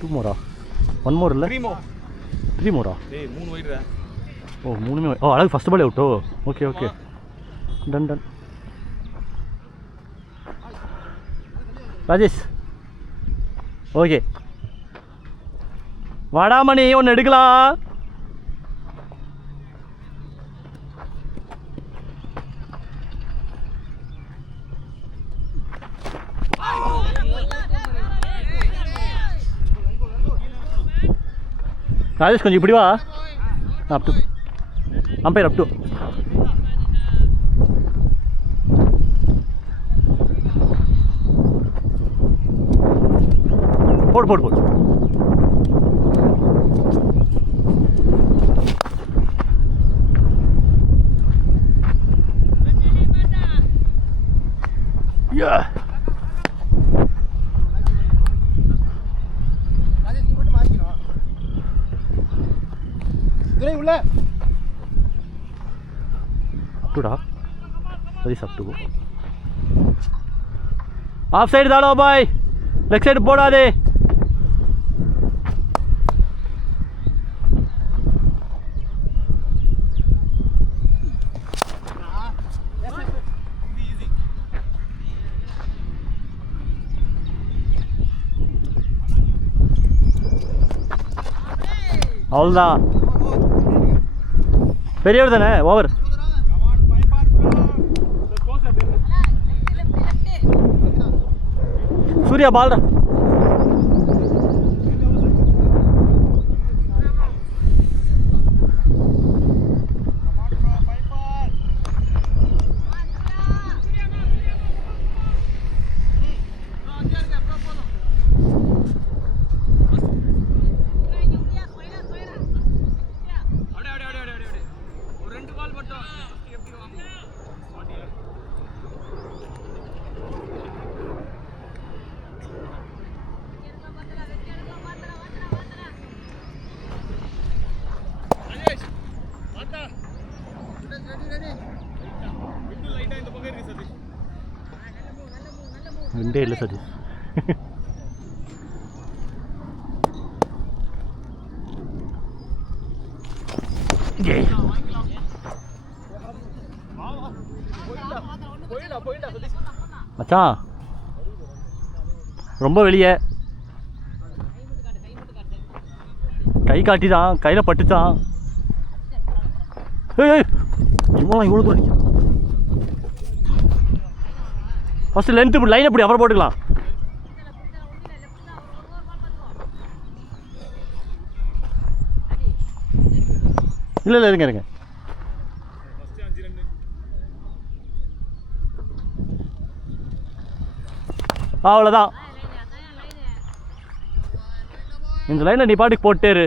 2 more 1 more இல்லை 3 more டேய் 3 வைடுடா. ஓ 3மே. ஓ அழகு ஃபர்ஸ்ட் பால் அவுட்டோ. Okay okay done done. Rajesh okay வாடாமணி ஒன்று எடுக்கலாம். ராஜேஷ் கொஞ்சம் இப்படி வா. Up to umpire up to. போடு போடு போடு. ராஜேஷ் நீ மட்டும் மாறிக்கணும். துரை உள்ள அப்டுடா. சரி அப் டு. ஆஃப் சைடு தாடா பாய். லெஃப்ட் சைடு போடாதே. அவ்வளோதான். பெரியவர் தானே. ஓவர். சூர்யா பால்டா. ரெண்டே இல்லை சரி. மச்சான் ரொம்ப வெளியே கை காட்டிதான், கையில் பட்டுச்சான். இவ்வளோ இவ்வளோ தூரம் ஃபஸ்ட்டு லென்த்து லைன் எப்படி அப்புறம் போட்டுக்கலாம். இல்லை இல்லை இருங்க இருங்க. அவ்வளோதான். இந்த லைனில் நீ பாட்டுக்கு போட்டேரு.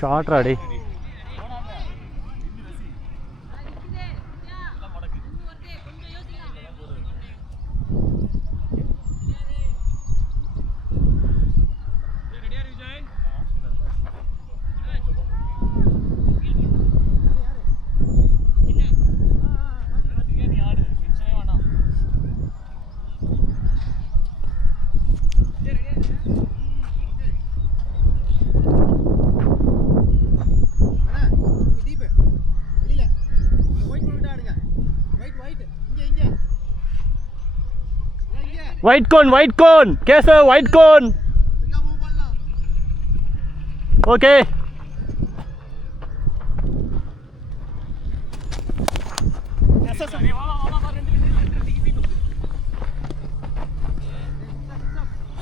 ஷார்ட்ரா டே. White cone, white cone Keshav, white cone. Okay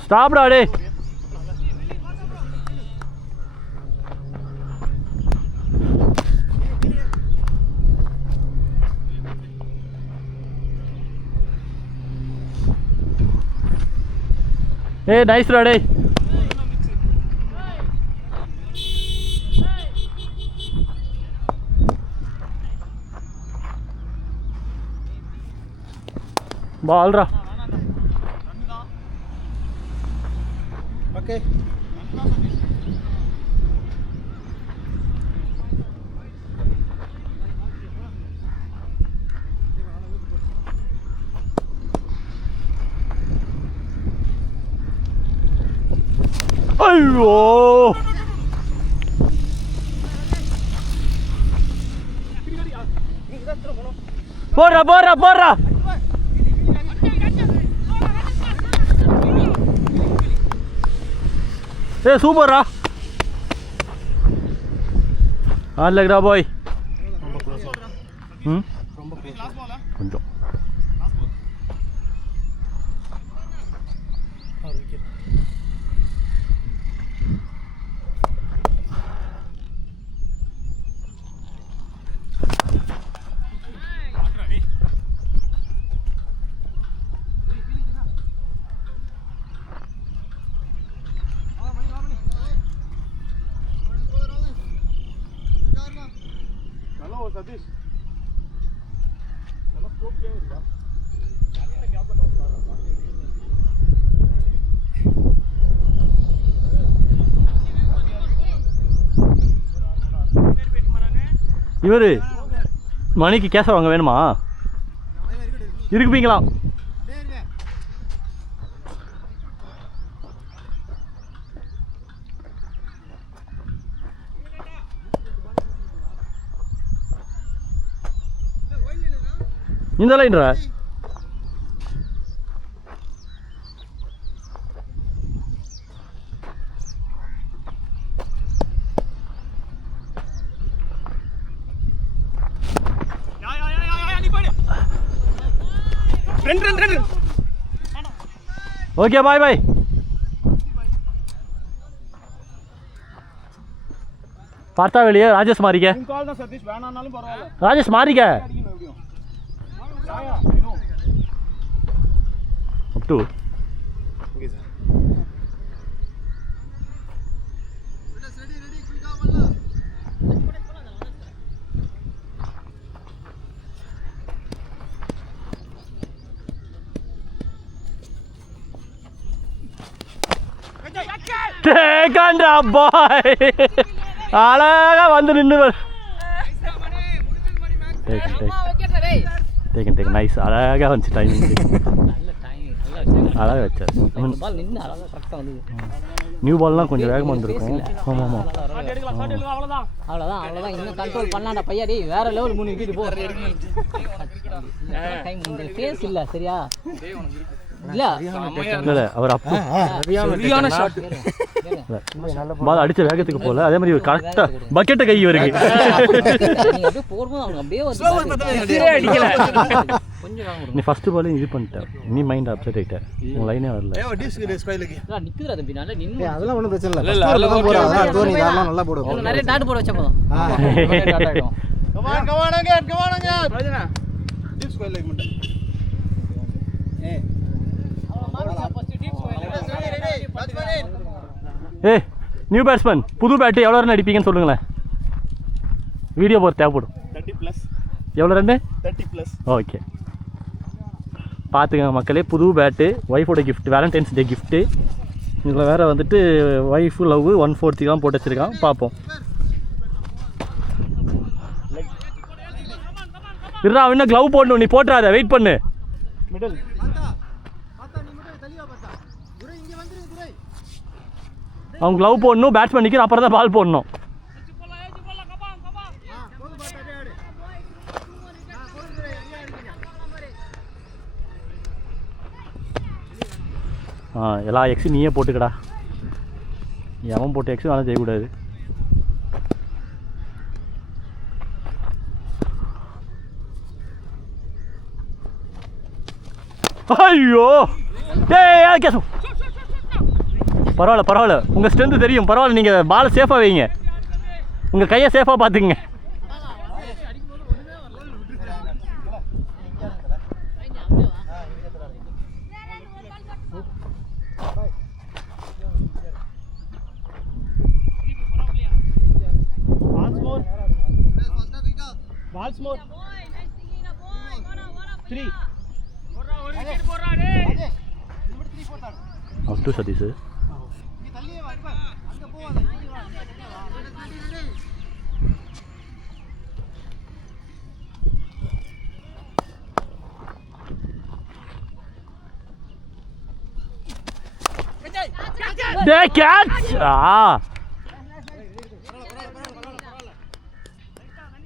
ஸ்டாப்டா டே. ஏ நைஸ் ரா டே. பால்ரா. ஓகே ஐயோ போடுறா போடுறா போடுறா. ஏ சூப்பர்ரா. ஆன்லக்டா பாய். ம் கொஞ்சம் சதீஷ் நம்ம ஸ்கோப்லயே இருக்கா இவர் மணிக்கு கேஷ் வாங்க வேணுமா? இருக்குப்பீங்களா? இந்த லைன்ரா ஓகே பாய் பாய். பார்த்தா வெளியே ராஜேஷ் மாறிக்க. கால் தான் சதீஷ் வேணானாலும் பரவாயில்லை. ராஜேஷ் மாறிக்க. Up to okay sir. டேக்கண்டா பாய். அழகா வந்து நின்று டேக்கன் நைஸ். அழகா வந்துச்சு டைமிங். அழகாக வச்சார். நியூ பால்லாம் கொஞ்சம் வேகமாக வந்துருக்கும். ஆமாம் ஆமாம் அவ்வளோதான் இன்னும் கண்ட்ரோல் பண்ணலாம்டா பையா. டேய் வேற லெவல் 3 விக்கெட் போ. டைம் இந்த ஃபேஸ் இல்லை சரியா? இல்லை அவர் அப்போ பால் அடிச்ச வேகத்துக்கு போல அதே மாதிரி கரெக்டாக பக்கெட்டை கை இவருக்கு. நீ ஃபர்ஸ்ட் பாலே இது பண்ணிட்டேன். நீ மைண்ட் அப்செட் ஆகிட்ட. உங்கள் லைனே வரல. அதெல்லாம் ஒன்றும் பிரச்சனை இல்லை. நல்லா போடுவோம். நிறைய டாட் போட வச்சா போதும். ஏய் நியூ பேட்ஸ்மேன் புது பேட்டு எவ்வளோ ரன் அடிப்பீங்கன்னு சொல்லுங்களேன். வீடியோ போகிற தேவைப்படும். 30+. எவ்வளோ ரன்னு? 30+. ஓகே பார்த்துக்கங்க மக்களே. புது பேட்டு ஒய்ஃபோட கிஃப்ட், வேலண்டைன்ஸ் டே கிஃப்ட்டு. இதில் வேறு வந்துட்டு ஒய்ஃபு லவ் 140 போட்டு வச்சுருக்கான். பார்ப்போம். இருடா இன்னும் க்ளவ் போடணும். நீ போட்டுறாத, வெயிட் பண்ணு. மிடில். அவங்க க்ளவ் போடணும், பேட்ஸ்மேன் நிற்கிற அப்புறம் தான் பால் போடணும். எல்லா எக்ஸும் நீயே போட்டுக்கடா. எவன் போட்டு எக்ஸும் வேலை செய்யக்கூடாது. ஐயோ ஏய் கேசம் பரவாயில்ல உங்கள் ஸ்ட்ரென்த்து தெரியும். பரவாயில்ல, நீங்கள் பாலை சேஃபாக வைங்க. உங்கள் கையை சேஃபாக பார்த்துக்குங்க. அவுட்டு சதீஷ்.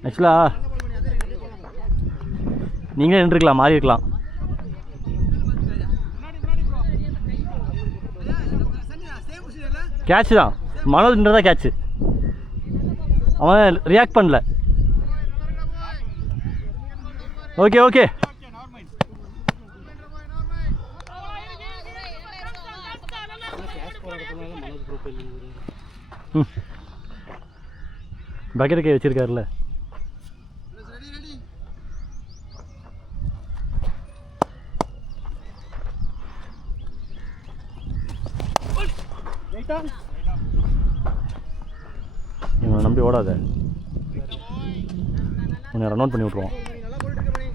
ஆக்சுவலா நீங்களே நின்றுக்கலாம், மாறி இருக்கலாம். கேட்ச் தான், மனோஜ் நின்றதான் கேட்சு. அவன் ரியாக்ட் பண்ணல. ஓகே ஓகே பக்கெட் கை வச்சிருக்காருல்ல. இவனை நம்பி ஓடாத. கொஞ்சம் ரன் அவுட் பண்ணி விட்ருவோம். நல்லா போயிட்டு இருக்க மணி.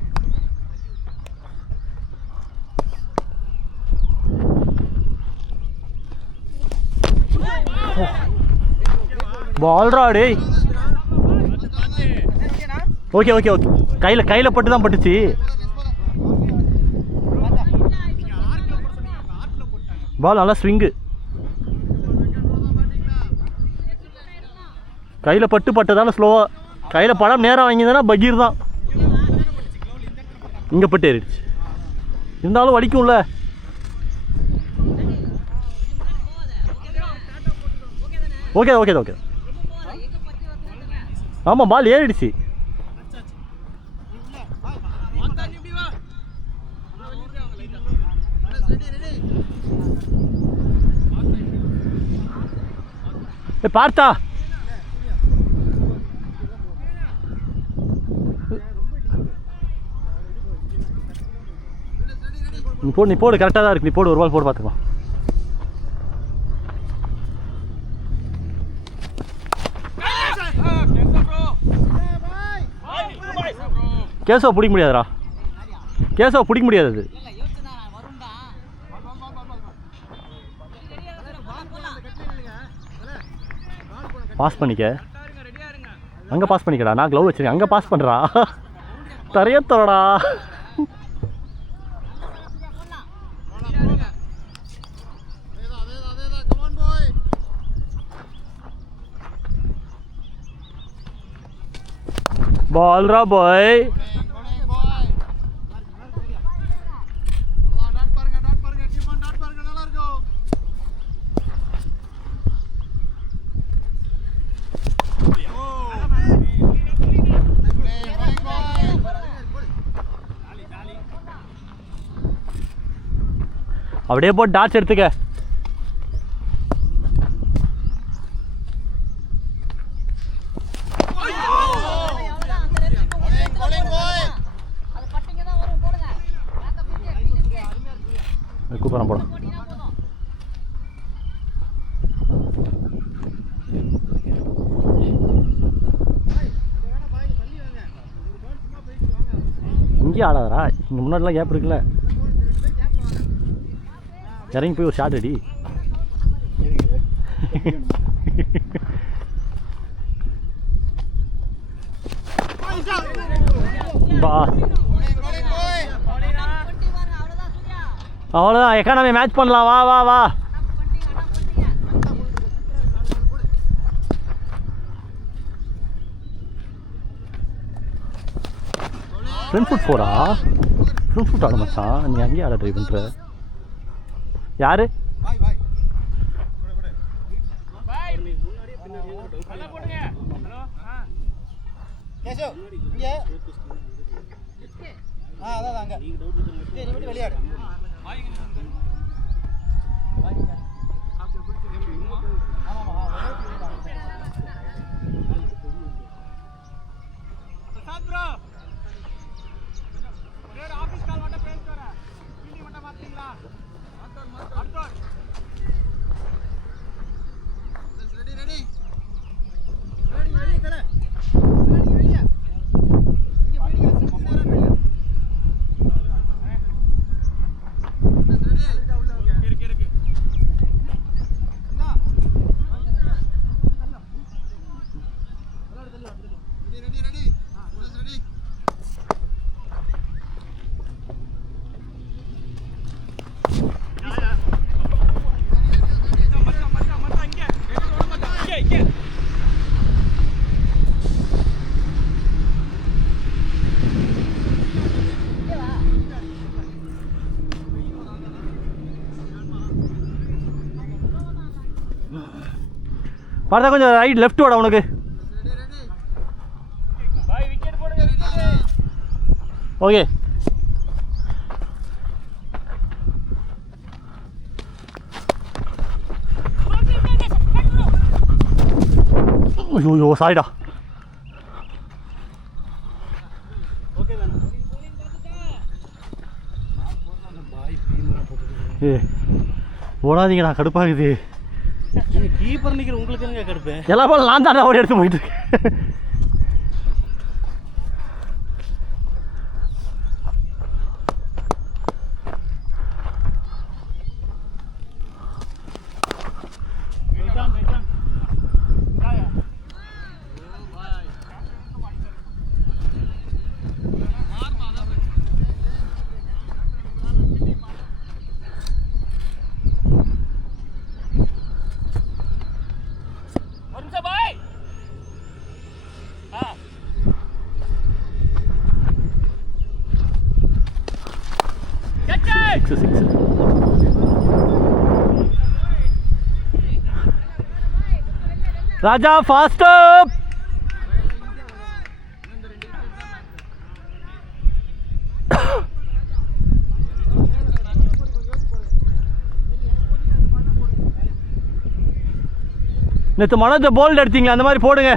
பால்ரா டேய். ஓகே ஓகே ஓகே, கையில் பட்டு தான் பட்டுச்சு. பால் நல்லா ஸ்விங்கு, கையில் பட்டதால ஸ்லோவாக, கையில் படம் நேராக வாங்கியிருந்தேன்னா பகீர் தான். இங்கே பட்டு ஏறிடுச்சு, இருந்தாலும் வலிக்கும்ல. Okay okay okay. ஆமாம், பால் ஏறிடுச்சு. பார்த்தா நீ போடு கரெக்டாக தான் இருக்கு. நீ போடு, ஒரு பால் போடு, பார்த்துக்கலாம். கேசவ பிடிக்க முடியாதுடா, கேசவ பிடிக்க முடியாது. அது பாஸ் பண்ணிக்க, அங்கே பாஸ் பண்ணிக்கடா. நான் க்ளவ் வச்சிருக்கேன், அங்கே பாஸ் பண்ணுறா. தரைய தரடா. பால்ரா பாய். அப்படியே போட்டு டாட்ஸ் எடுத்துக்க. கூப்பிட்றேன் போட. இங்கேயே ஆடாதரா, இங்கே முன்னாடிலாம் கேப் இருக்குல்ல. இறங்கி போய் ஒரு ஷாட் அடி. அவ்வளோதான், எக்கானமி மேட்ச் பண்ணலாம். வா வா வா. ஃப்ரண்ட் ஃபுட் போடா, ஃப்ரண்ட் ஃபுட் ஆட மச்சான். நீ அங்கேயே ஆட ட்ரை பண்ணுற. யாரு கேசவ் இங்கே? அதான் அங்கே நீ மட்டும் விளையாடு. பார்த்தா கொஞ்சம் ரைட் லெஃப்ட் வாடா உனக்கு. ஓகே ஐயோ சாரிடா. ஏ ஓடாதீங்கடா, கடுப்பாகுது. கீப்பர் நிற்கிற உங்களுக்கு என்னங்க கடுப்பு? எல்லா பாலும் நான் தான் ஓடி எடுத்து போயிட்டு இருக்கேன். 6 ராஜா ஃபாஸ்ட் நேற்று மனோஜ் போல்ட் எடுத்தீங்களா அந்த மாதிரி போடுங்க.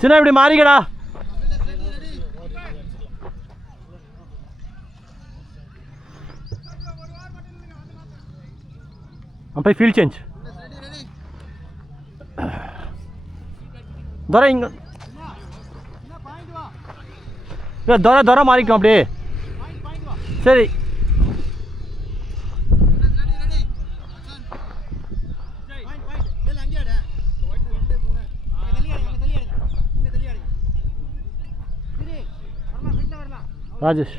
சின்ன இப்படி மாறிக்கடா. அப்போ ஃபீல்ட் சேஞ்ச் தோற இங்கே தோற மாறிக்கலாம் அப்படியே. சரி ராஜேஷ்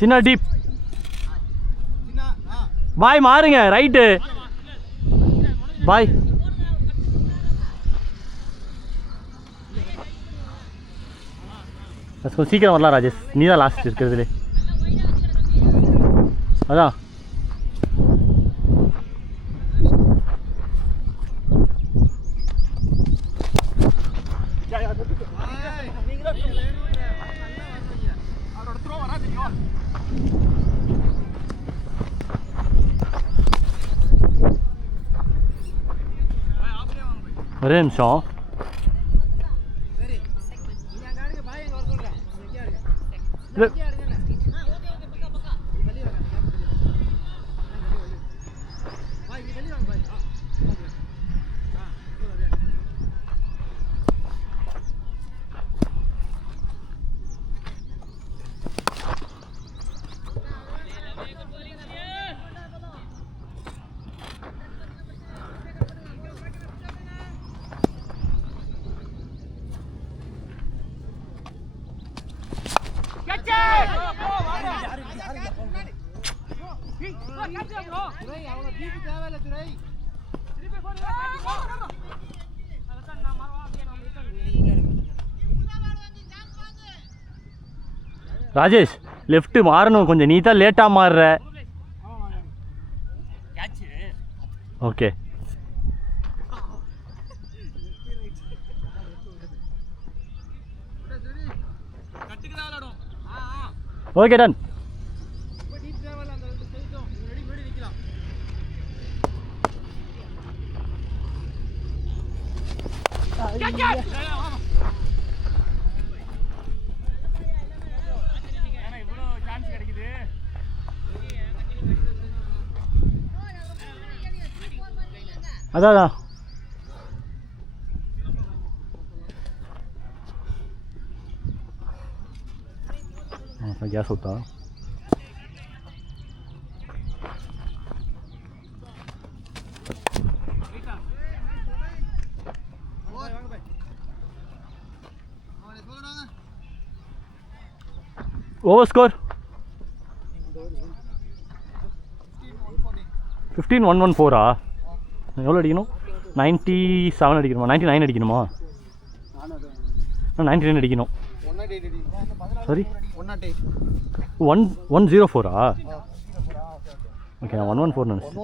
சின்ன டீப் பாய் மாறுங்க ரைட்டு பாய். கொஞ்சம் சீக்கிரம் வரலாம் ராஜேஷ், நீ தான் லாஸ்ட் இருக்கிறதுலே. அதான் ஒரே நிமிஷம். ராஜேஷ் லெஃப்ட் மாறணும் கொஞ்சம், நீ தான் லேட்டாக மாறுற. Okay okay ton. அதான் गैस होता ओवर स्कोर 15-114 எவ்வளோ அடிக்கணும்? 97 அடிக்கணுமா? 99 அடிக்கணுமா? 99 அடிக்கணும். சாரி 104 ஓகே நான் 114 நினைச்சேன்.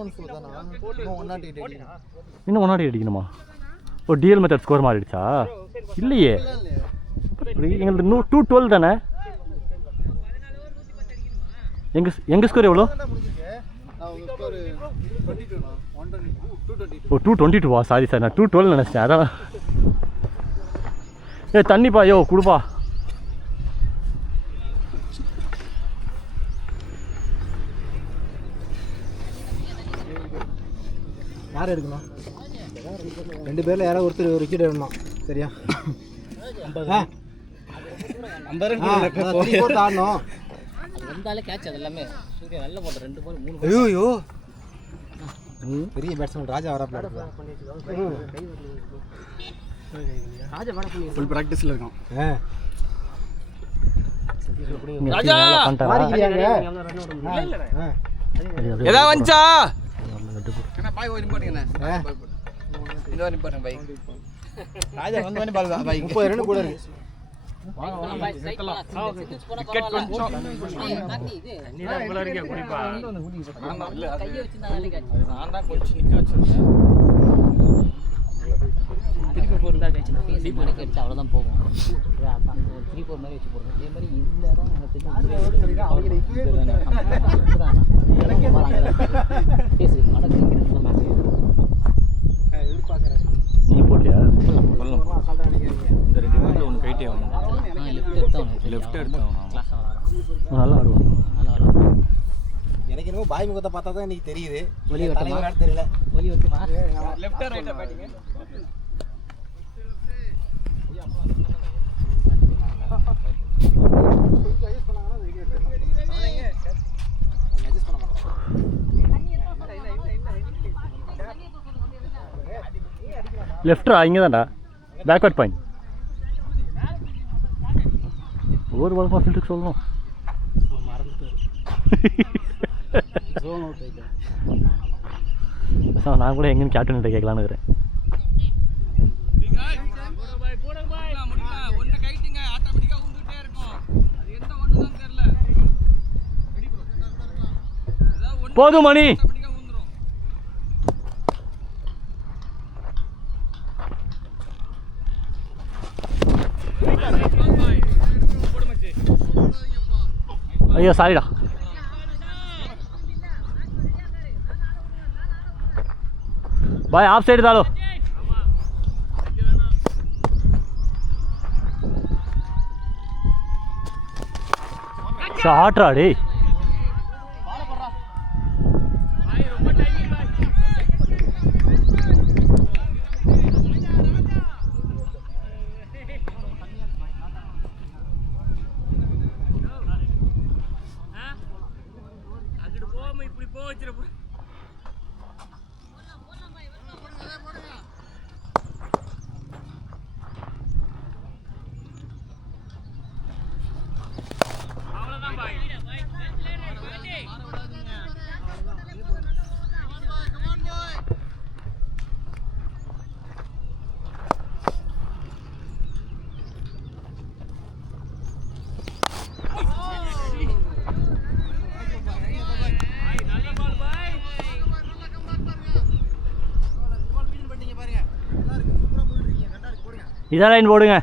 இன்னும் 108 அடிக்கணுமா? ஓ டிஎல் மெத்தட் ஸ்கோர் மாறிடுச்சா? இல்லையே, எங்களுக்கு 212 தானே. எங்கள் ஸ்கோர் எவ்வளோ? ஓ 222வா? சாரி சார், நான் 212 நினச்சிட்டேன். அதான். தண்ணிப்பா, யோ கொடுப்பா. யார் எடுக்கணும்? 2 பேரில் யாராவது ஒருத்தர் ஒரு விக்கெட் எடுக்கணும். சரியா? 50 ஆடணும். வந்தாலே கேட்ச். அது எல்லாமே சூரிய நல்ல போட்ட 2 பால் 3 ஐயோ பெரிய பேட்ஸ்மேன் ராஜா வராப்ல. ஃபுல் ப்ராக்டிஸில் இருக்கோம். எதா வந்துச்சா? ராஜா வந்து பால் 30 ரன் கூட இருக்கு. அவ்வளோதான் போகும். 3-4 மாதிரி வச்சு போடுறோம். அதே மாதிரி நீ போடலையா? இந்த 2 பேரில் ஒன்று கைட்டே ஆகணும். லெஃப்ட் எடுத்தவன் நல்லா ஆடுவான். எனக்கு என்னமோ பாய் முகத்தை பார்த்தா தான் எனக்கு தெரியுது. ஒலி தலைவரான்னு தெரியல. ஒலி வெட்டுமா? லெஃப்டா ரைட்டா பேட்டிங்? லெஃப்டா இங்கே தான்டா, பேக்வர்ட் பாயிண்ட். ஒரு வழக்கமாக ஃபில்டருக்கு சொல்லணும். நான் கூட எங்கேன்னு கேப்டன்கிட்ட கேட்கலான்னு இருக்கிறேன். போதும் மணி. ஐயோ சாரிடா. பாய் ஆஃப் சைடு தாளோ. ஷாட்ரா டேய். இதான் லைன் போடுங்க.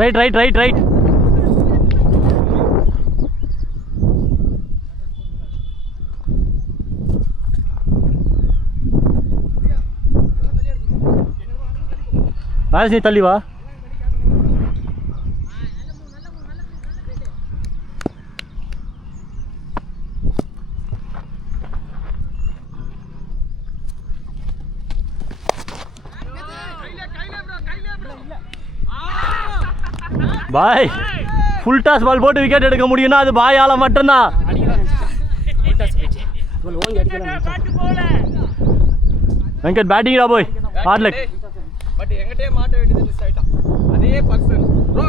Right right right right. Raj நீ தள்ளி வா. பாய் ஃபுல் டாஸ் பால் போட்டு விக்கெட் எடுக்க முடியும்னா அது பாயால மட்டும்தான். வெங்கட் பேட்டிங்கடா போய் ஹார்ட் லக். பட் எங்கிட்டே மாட்ட வேண்டியது மிஸ் ஆயிட்டான். அதே பர்சன் ப்ரோ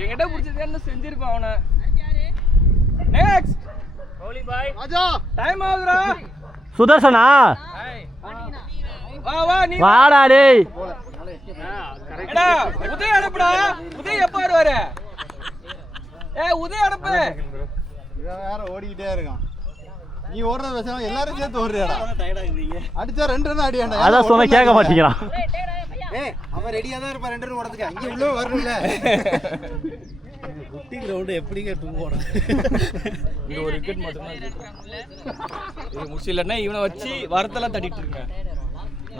எங்கிட்ட பிடிச்சது என்ன செஞ்சிருப்பான் அவனை. நெக்ஸ்ட் கோலி பாய் ராஜா டைம் ஆகுதுடா. சுதர்சனா வாடா டேய். உதய அனுப்புடா. உதய எப்ப வருவாரு? உதய அனுப்பு. இவன் வேற ஓடிக்கிட்டே இருக்கான். நீ ஓடுறது பேசாம எல்லாரும் சேர்த்து ஓடுறியாடா? அடிச்சா 2 ரன் அடியாண்டா. அதான் சொன்ன கேட்க மாட்டேங்கிறான். ஏய் அவன் ரெடியா தான் இருப்பான் 2 ரன் ஓடுறதுக்கு. அங்க உள்ள வரணும்ல. குட்டி கிரவுண்ட் எப்படிங்க தூங்குவாடா? இந்த ஒரு விக்கெட் மட்டும் தான் இது முடிச்சிலன்னா இவனை வச்சு வரத்தெல்லாம் தட்டிட்டு இருக்கேன்.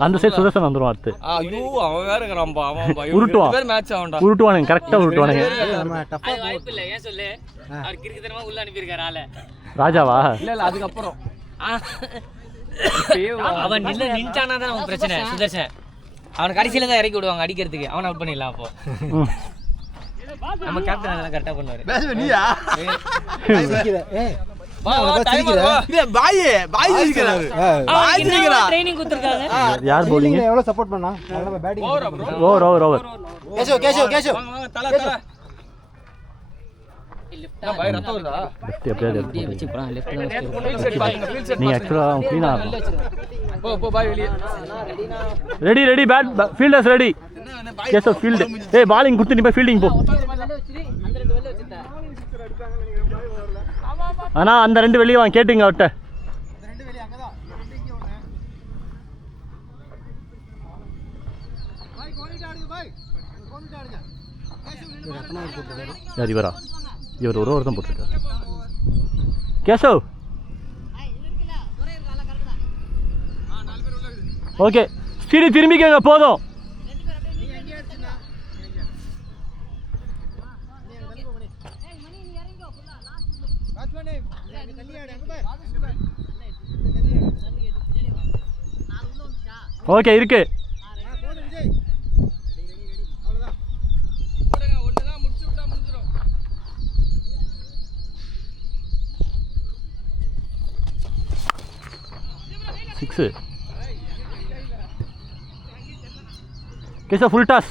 அந்த சைடு சுதர்சன் வந்துருவான் அடுத்து. ஐயோ அவன் வேற இருக்கிறான்பா. அவன் உருட்டுவான். பேர் மேட்ச் ஆவண்டா. உருட்டுவானுங்க, கரெக்டா உருட்டுவானுங்க. நம்ம டஃபா வாய்ப்பு இல்ல. ஏன் சொல்லு? அவர் கிறுக்குத்தனமா உள்ள அனுப்பி இருக்காரு ஆளை. ராஜாவா? இல்ல அதுக்கு அப்புறம் அவன் நின்றானா தான் அவன் பிரச்சனை. சுதர்சன் அவன் கடைசியில தான் இறக்கி விடுவாங்க அடிக்கிறதுக்கு. அவன் அவுட் பண்ணிடலாம். அப்போ நம்ம கேப்டன் அதெல்லாம் கரெக்டா பண்ணுவாரு. பேசுவ நீயா? சிரிக்கிற. ஏய் வா வா டைம் வா. இல்ல பாய் சிரிக்கிறாரு. பாய் சிரிக்கிறா. ட்ரைனிங் கொடுத்திருக்காங்க. யார் bowling? எவ்வளவு சப்போர்ட் பண்ணா? நல்ல பேட்டிங். ஓவர். கேஷவ். வாங்க வாங்க தல. நான் பை ரத்த வருதா? லெஃப்ட் அப்படியே வச்சு போலாம். லெஃப்ட் நீங்க ஆக்சுவலா க்ளீனா போ பை வெளிய. Ready bat fielders ready. Keshav field. ஏய் பாலிங் குடுத்து நீ போய் ஃபீல்டிங் போ. அண்ணா அந்த 2 வெளியே வாங்க, கேட்டுங்க அவட்ட. யார் இவரா? இவர் ஒருத்தன் போட்டுருக்காரு. கேசவ் ஓகே ஸ்டீடி திரும்பிக்கங்க போதும். ஓகே இருக்கு. சிக்ஸு. கேசா ஃபுல் டாஸ்.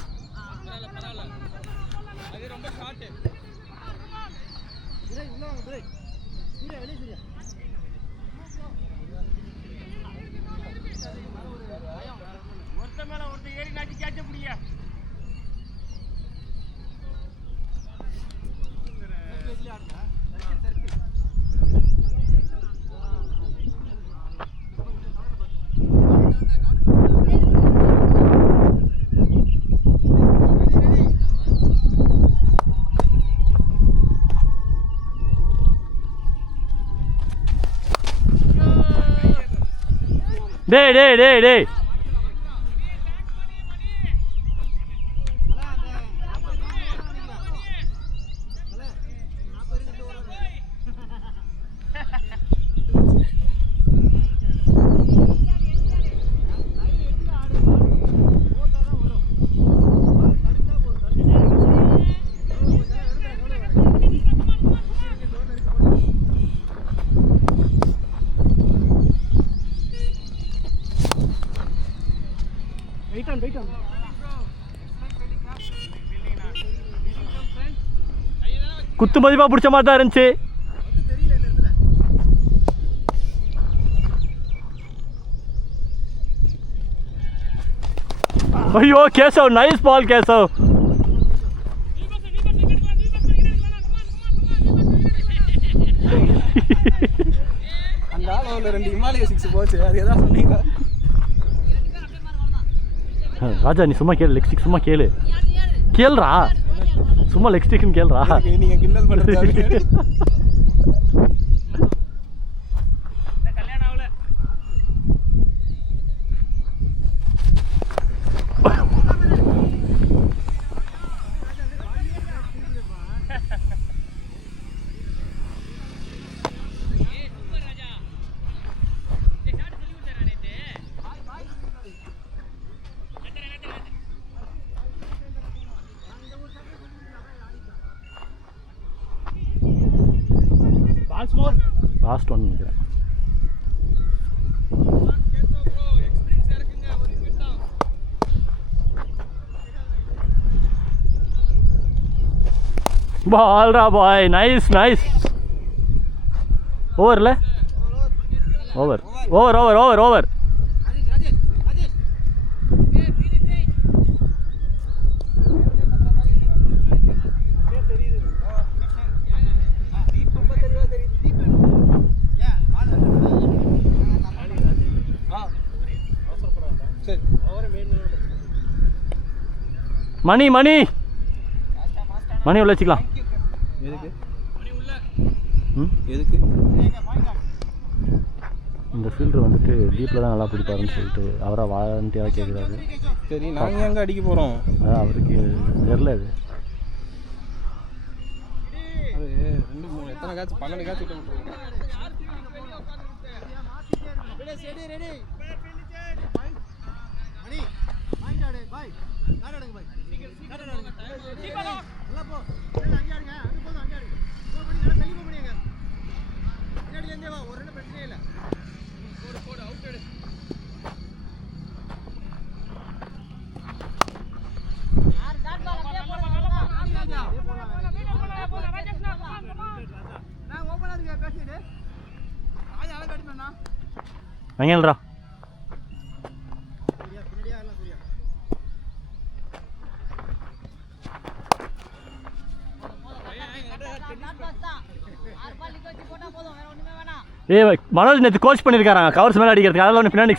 டேய் குத்து மதிப்பா பிடிச்ச மாதிரி தான் இருந்துச்சு. ஐயோ கேசவ், நைஸ் பால் கேசவ். அந்த ஆளோல 2 இமாலய 6 போச்சு. அது ஏதா சொன்னீங்க? ராஜா நீ சும்மா கேளு, லெக் ஸ்டிக் சும்மா கேளுடா, சும்மா லெக் ஸ்டிக்னு கேளுடா. நீங்க கிண்டல் பண்றது. லாஸ்ட் ஒன் நினைக்கிறேன். பால்ரா பாய், நைஸ். ஓவரில் ஓவர். மணி மணி மணி உள்ள வச்சுக்கலாம். எதுக்கு ம் எதுக்கு இந்த ஃபீல்டர் வந்துட்டு டீப்பில் தான் நல்லா பிடிப்பாருன்னு சொல்லிட்டு அவராக வாலண்டியாக கேட்குறாரு. சரி நாங்கள் எங்கே அடிக்க போகிறோம்? அதான் அவருக்கு தெரில அது. அது 2 3 எத்தனை கேட்ச் 12 கேட்ச் விட்டு விட்டுருவோம். வாங்கல்றா. மனோஜ் நேற்று கோச் பண்ணியிருக்காங்க கவர்ஸ் மேலே அடிக்கிறதுக்கு. அதெல்லாம் ஒன்று பின்னாடி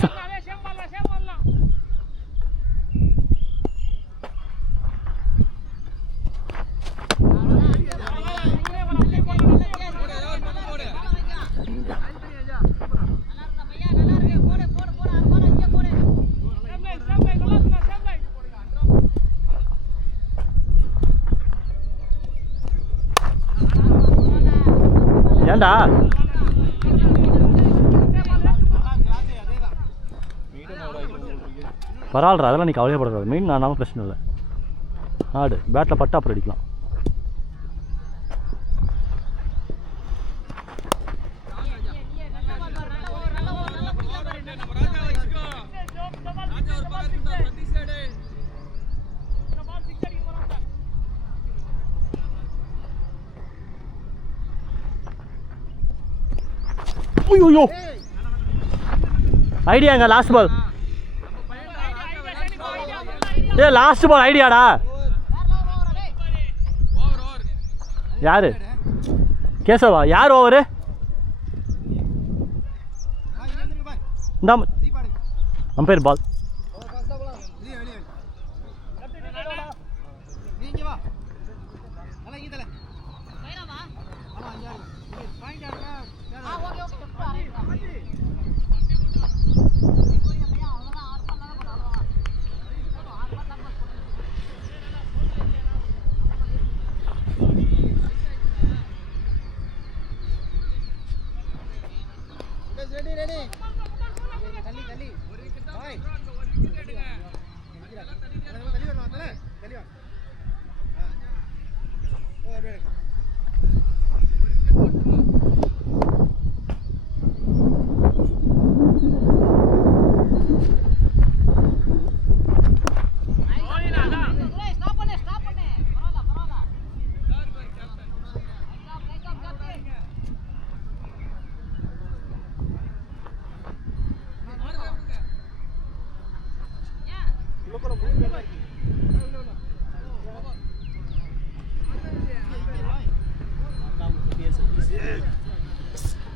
ஏண்டா பரவாயில்ல, அதெல்லாம் நீ கவலையப்படக்கூடாது. மெயின் நானும் பிரச்சனை இல்லை. ஆடு பேட்டில் பட்டு அப்புறம் அடிக்கலாம். ஐயோ ஐடியாங்க லாஸ்ட் பால். Last ball ஐடியாடா. யாரு கேசவா? யார் ஓவரு? இந்த அம்பையர் பால்.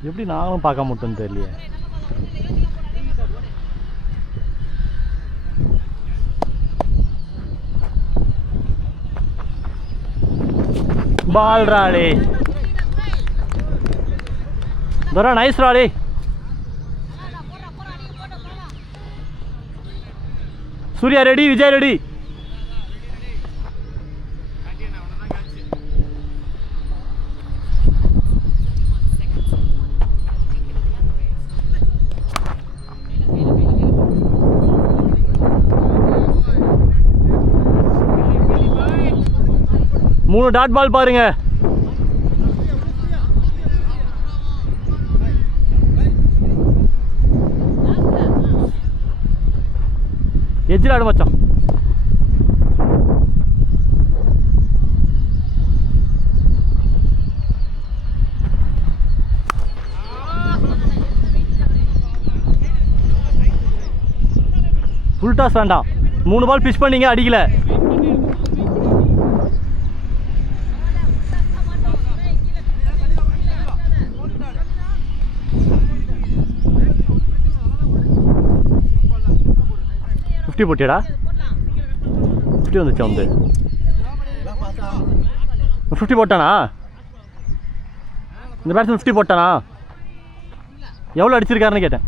எப்படி நாங்களும் பார்க்க மாட்டோம்னு தெரியலையே. பால் ராடே தரா நைஸ் ராடே. Surya ready, Vijay ready. மூணு டாட் பால் பாருங்க. எஜ்ஜில் ஆடு மச்சான். ஃபுல் டாஸ் வேண்டாம். 3 பால் பிச் பண்ணீங்க, அடிக்கல. போட்டியடா 50 வந்துச்சு வந்து 50 போட்டானா இந்த பேட்ஸ்மேன் 50 போட்டானா எவ்வளோ அடிச்சிருக்காருன்னு கேட்டேன்.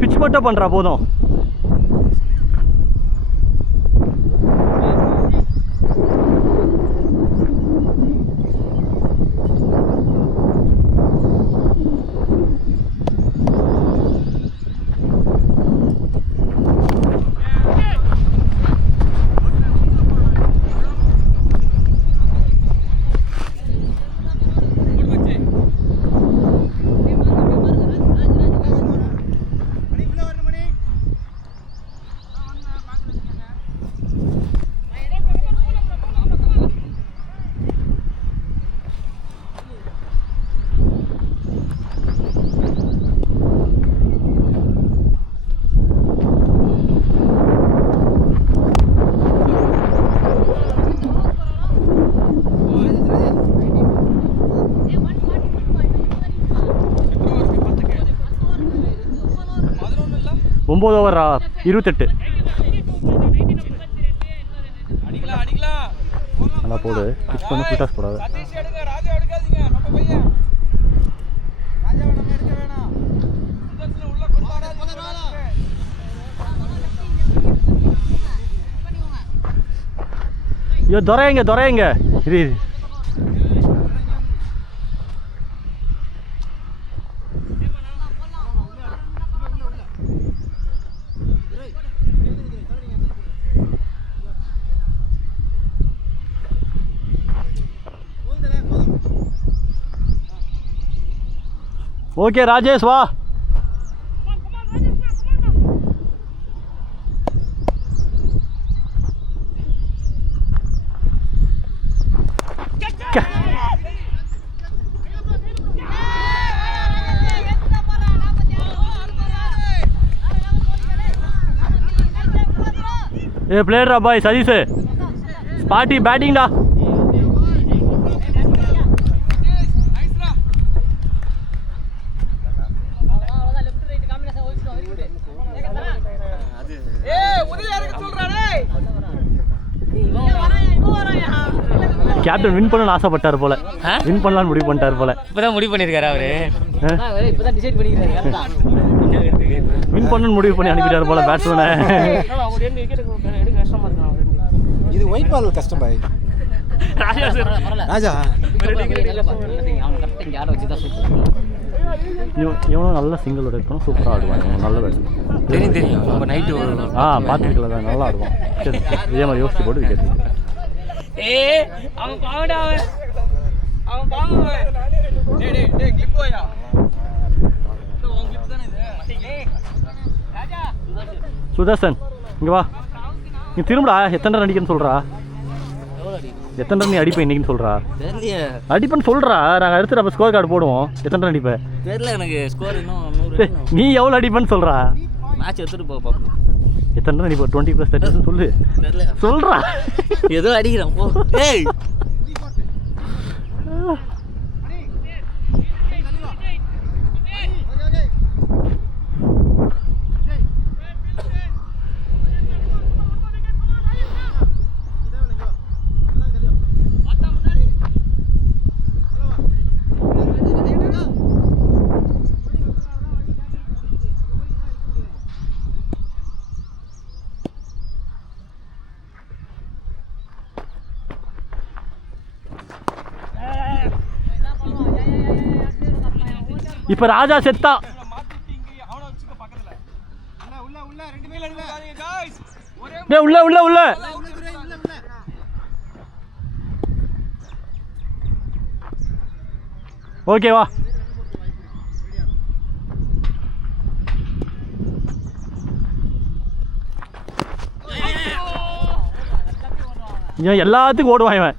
பிச் மட்டும் பண்ணுறா போதும். ஒம்பது ஓவரா 28 நல்லா போடு. பிச் பண்ண ஃபுல் டாஸ் போடாது. ஐயோ துறையங்க இது ஓகே ராஜேஷ் வா. ஏ பிளேயரா பாய் சதீஷ் ஸ்பாட்டி பேட்டிங்டா. கேப்டன் வின் பண்ணணும்னு ஆசைப்பட்டார் போல. வின் பண்ணலாம்னு முடிவு பண்ணிட்டார் போல. இப்பதான் முடிவு பண்ணிருக்காரு அவரு. இப்பதான் டிசைட் பண்ணிருக்காரு. வின் பண்ணணும்னு முடிவு பண்ணி அனுப்பிட்டார் போல பேட்ஸ்மேனை. இது ஒயிட் பால் கஷ்டம் பாய். ராஜா இவனும் நல்ல சிங்கிள் இருக்கணும். சூப்பராக ஆடுவான். நல்ல பேட்ஸ்மேன். தெரியும் நம்ம நைட்டு பார்த்துருக்கல தான் நல்லா ஆடுவான். சரி இதே மாதிரி யோசிச்சு போட்டு விக்கெட். அவன் பாவடா அவன் பாவம். டேய் டேய் டேய் கிளிப் போயா. உன் கிளிப் தானே இது. ராஜா சுதர்சன் இங்கே வா. நீ திரும்படா. எத்தனை ரன் அடிக்கன்னு சொல்கிறா. எத்தனை ரன் நீ அடிப்பேன் இன்னைக்குன்னு சொல்கிறா. அடிப்பேன்னு சொல்கிறா. நாங்கள் அடுத்து நம்ம ஸ்கோர் கார்டு போடுவோம். எத்தனை ரன் அடிப்பேன் தெரியல எனக்கு. ஸ்கோர் இன்னும் 100. நீ எவ்வளோ அடிப்பேன்னு சொல்கிறா. மேட்ச் எடுத்துட்டு போக பார்க்கணும். எத்தனை ரன் அடிப்பா. 20+30 சொல்லு. சொல்கிறா. ஏதோ அடிக்கிறான் போ. ஏய் இப்போ ராஜா செத்தா. உள்ள உள்ள உள்ள ஓகேவா. இவன் எல்லாத்துக்கும் ஓடுவான். இவன்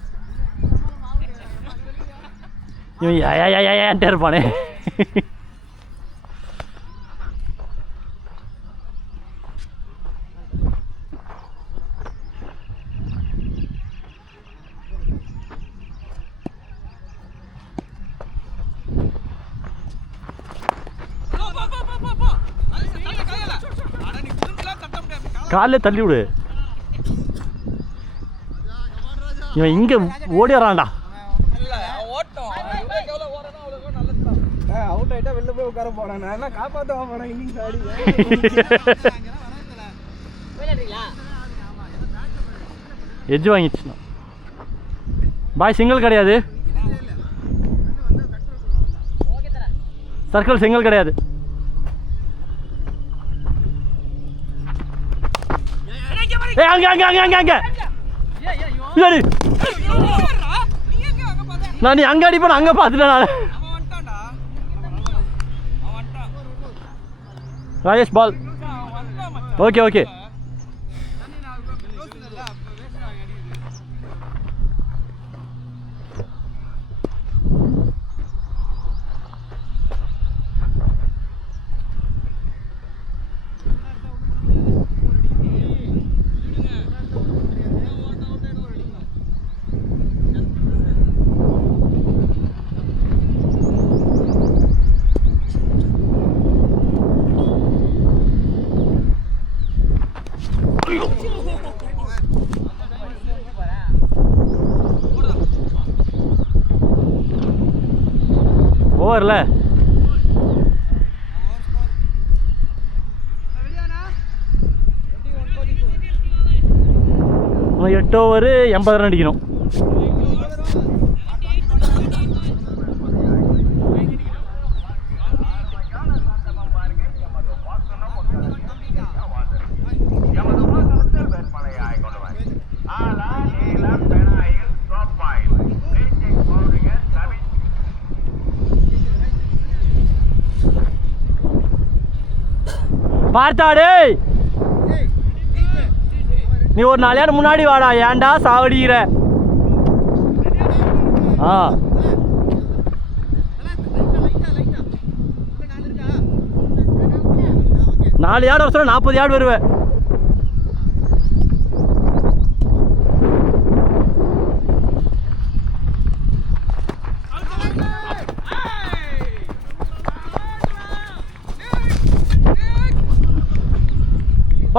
ஏன்ட்டே இருப்பானே. காலில் தள்ளி விடு. இவன் இங்கே ஓடிறான்டா. அவுட் ஆயிட்டா வெளில போய் உட்கார போனேன். நான் என்ன காப்பாற்ற போனேன் இன்னிங்ஸ் ஆடி. எட்ஜ் வாங்கிடுச்சுண்ணா. பாய் சிங்கிள் கிடையாது. சர்க்கிள் சிங்கிள் கிடையாது. ஏய் அங்க அங்க அங்க அங்க அங்க இல்லடி நான் நீ அங்க அடிப்பேன் அங்க பார்த்துட்டேன் நான். ராஜேஷ் பால். Okay okay. ஓவரில் 8 ஓவர் 80 ரன் அடிக்கணும். பார்த்தாடே நீ ஒரு 4 யார்டு முன்னாடி வாடா. ஏன்டா சாவடிக்கிற? ஆ 4 யார்டு வர 40 யார்டு வருவேன்.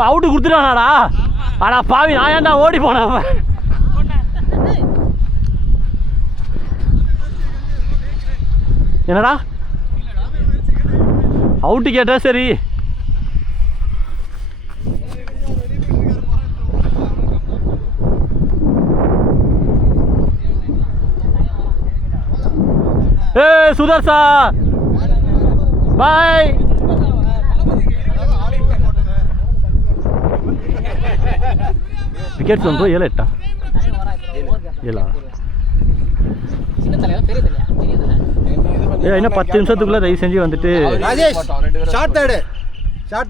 அவுட்டு கொடுத்துட்டானாடா. ஆனா பாவி நான் ஏன்டா ஓடி போனேன். என்னடா அவுட்டு கேட்டா சரி. ஏ சுதர்சா பாய். விக்கெட்ஸ் வந்து 7-8 இன்னும் 10 நிமிஷத்துக்குள்ள தயவு செஞ்சு வந்துட்டு. ராஜேஷ் ஷார்ட்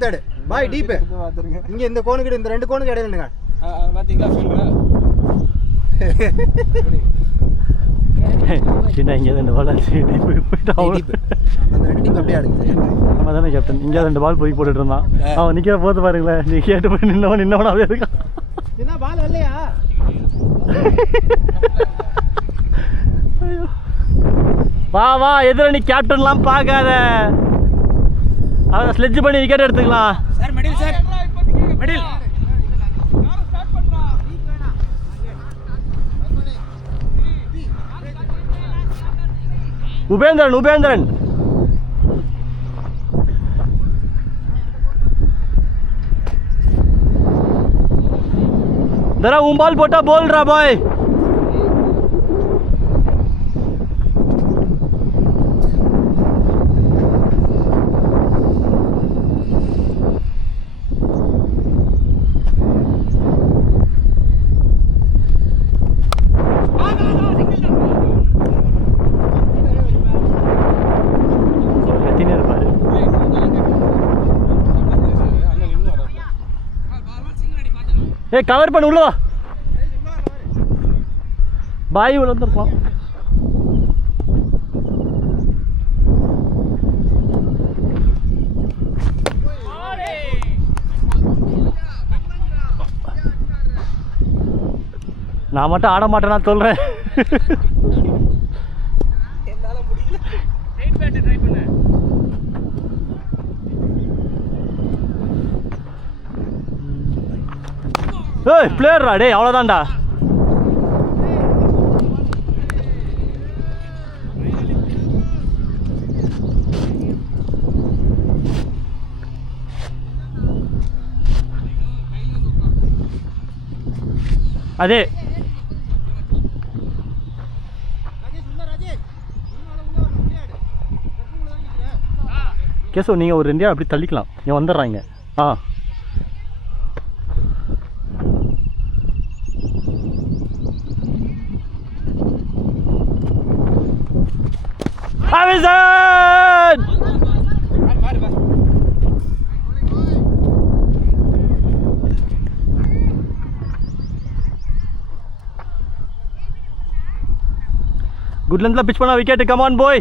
தேர்டு பாய் டீப். இங்க இந்த கோனுக்கு இந்த 2 கோனுக்கு இடையில நில்லுங்க. பாத்தீங்களா சின்ன இங்கே 2 பால் அடிச்சு போயிட்டு அந்த 2 டீம் அப்படியே ஆடுங்க. நம்ம தானே கேப்டன். இங்கே 2 பால் போய் போட்டுட்டு இருந்தான். அவன் நிற்கிற போது பாருங்களேன். நீ கேட்டு போய் நின்னவனாவே இருக்கான். என்ன பால் வரலையா? வா வா எதிர நீ கேப்டன்லாம் பார்க்காத. அவன் ஸ்லெட்ஜ் பண்ணி விக்கெட் எடுத்துக்கலாம். Sir middle sir middle. Upendran जरा उम्बाल पोटा बोल रहा भाई. कवर पड़ उल्लो बाई उल्लो நான் மட்டும் ஆட மாட்டேன் நான் சொல்றேன். ஏய் பிளேயர்ரா டேய் அவ்வளோதான்டா. அதே கேசவ் நீங்கள் ஒரு 2 அப்படி தள்ளிக்கலாம். இங்கே வந்துடுறாங்க. ஆ குட் லென்த்ல பிச் பண்ணா விக்கெட். கம் ஆன் பாய்.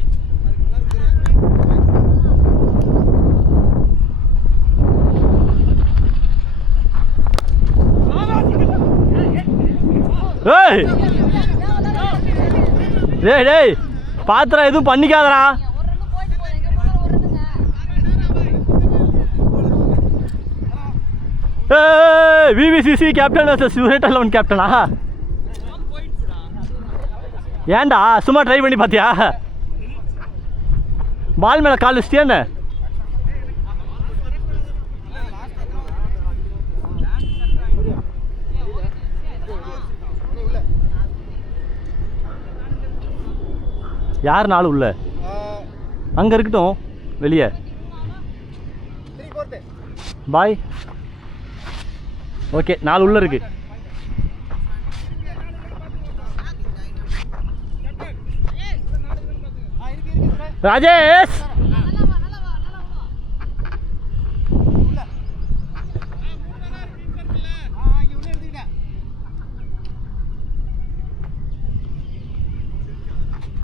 ஏய் டேய் டேய் பாத்திரம் எதுவும் பண்ணிக்காதடா. ஏய் விவிசிசி கேப்டன் வர்சஸ் யுனைடெட் 11 கேப்டனா? ஏன்டா சும்மா ட்ரை பண்ணி பார்த்தியா? பால் மேலே கால் வச்சிட்டியா என்ன? யார் 4 உள்ள? அங்கே இருக்கட்டும் வெளியே. பாய். ஓகே 4 உள்ள இருக்கு. Rajesh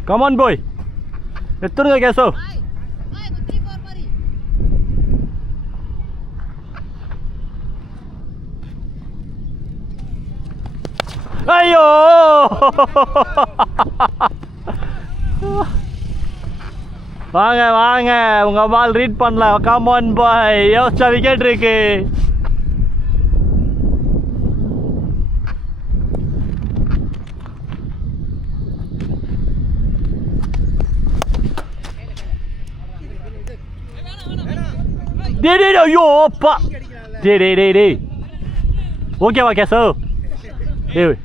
come on boy. எத்துடுங்க Keshav. ஐயோ வாங்க வாங்க உங்க பால் ரீட் பண்ணலாம். கம் ஆன் பாய். யோசிச்சா விக்கெட் இருக்கு. டேய் டேய் ஐயோ அப்பா. டேய் டேய் டேய் டேய் ஓகேவா கேசவ்? ஏய்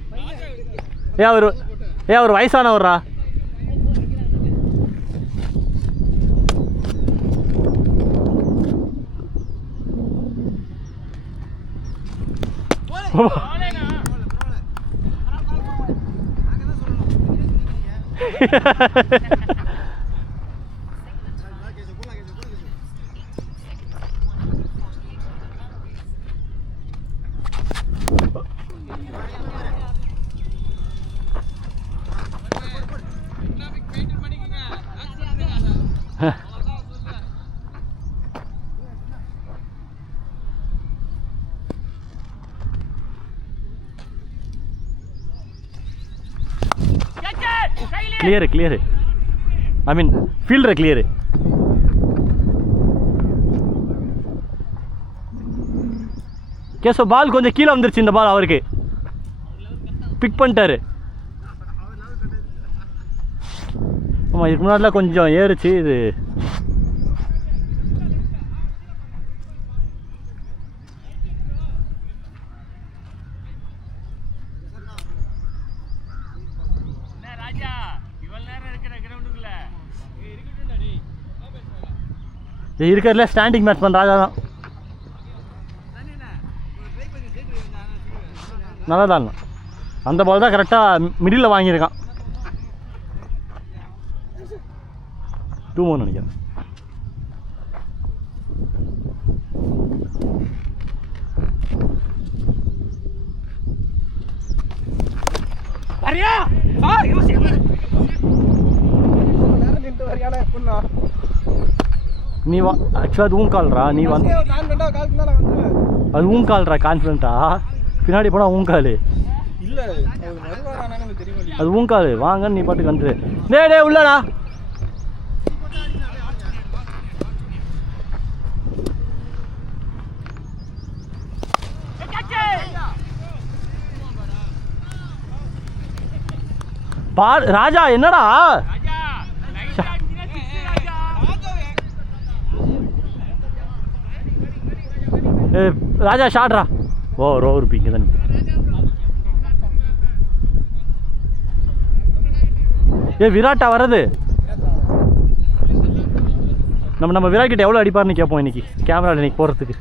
அவர் வயசானவர்ரா. கிளியரு ஐ மீன் ஃபீல்டரை கிளியரு. கேசவ் பால் கொஞ்சம் கீழே வந்துருச்சு. இந்த பால் அவருக்கு பிக் பண்ணிட்டாரு. ஆமாம் இதுக்கு முன்னாடிலாம் கொஞ்சம் ஏறுச்சு. இது இருக்கிறதுல ஸ்டாண்டிங் மேட்ச் பண்ணுறாங்க தான். நல்லா தான் அந்த பால் தான் கரெக்டாக மிடில் வாங்கியிருக்கான். 2 நினைக்கிறேன். நீ வா ஆக்சுவலாக அது ஊங்கால்ரா. நீ வந்து அது ஊங்கால்ரா கான்ஃபிடென்ட்டா. பின்னாடி போனால் ஊங்கால் இல்லை அது ஊங்கால். வாங்கன்னு நீ பாட்டுக்கு வந்துரு. டே உள்ளடா. ராஜா என்னடா ராஜா ஷாட்ரா ஓவர் பிங்க தான் விராட்டா வர்றது நம்ம விராட் கிட்ட எவ்வளோ அடிப்பார்னு கேட்போம் இன்னைக்கு கேமராவில் இன்னைக்கு போகிறதுக்கு.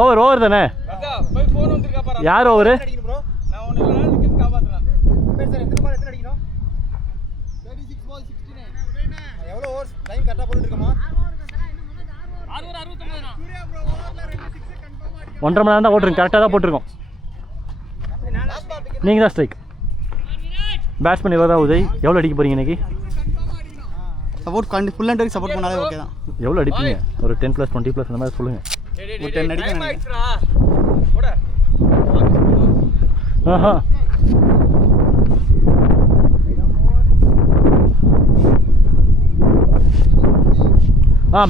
ஓவர் தானே போய் ஃபோன் வந்திருக்கா பாரு. யார் ஓவரு? அடிக்கணும் ப்ரோ. நான் ஒண்ணு இல்ல நான் விக்கெட் காப்பாத்துறேன். சார் எத்தனை பால் எத்தனை அடிக்கணும்? 36 பால் 69. எவ்வளோ ஓவர்ஸ் டைம் கரெக்டாக போட்டுட்டு இருக்கமா? 69 சூர்யா ப்ரோ ஓவர்ல 2 6 கன்ஃபார்ம் அடிக்கும். 1.5 மணி நேரம் தான் போட்டிருக்கோம், கரெக்டாக தான் போட்டிருக்கோம். நீங்கள் தான் ஸ்ட்ரைக் பேட்ஸ்மேன் இவர் தான் உதய். எவ்வளோ அடிக்க போகிறீங்க இன்னைக்கு? சப்போர்ட் ஃபுல் அண்ட் வரைக்கும் சப்போர்ட் பண்ணாலே ஓகே தான். எவ்வளோ அடிப்பீங்க? ஒரு 10+, 20+ அந்த மாதிரி சொல்லுங்கள். ஒரு 10 அடிக்க டைம் நினைக்கிறேன். ஆயிடுச்சுடா. போடா. ஆஹா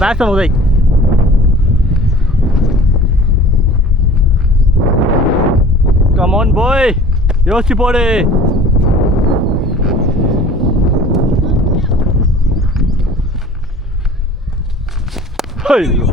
பேட்ஸ்மேன் உதய். கம் ஆன் பாய், யோசிச்சு போடு. ஐயோ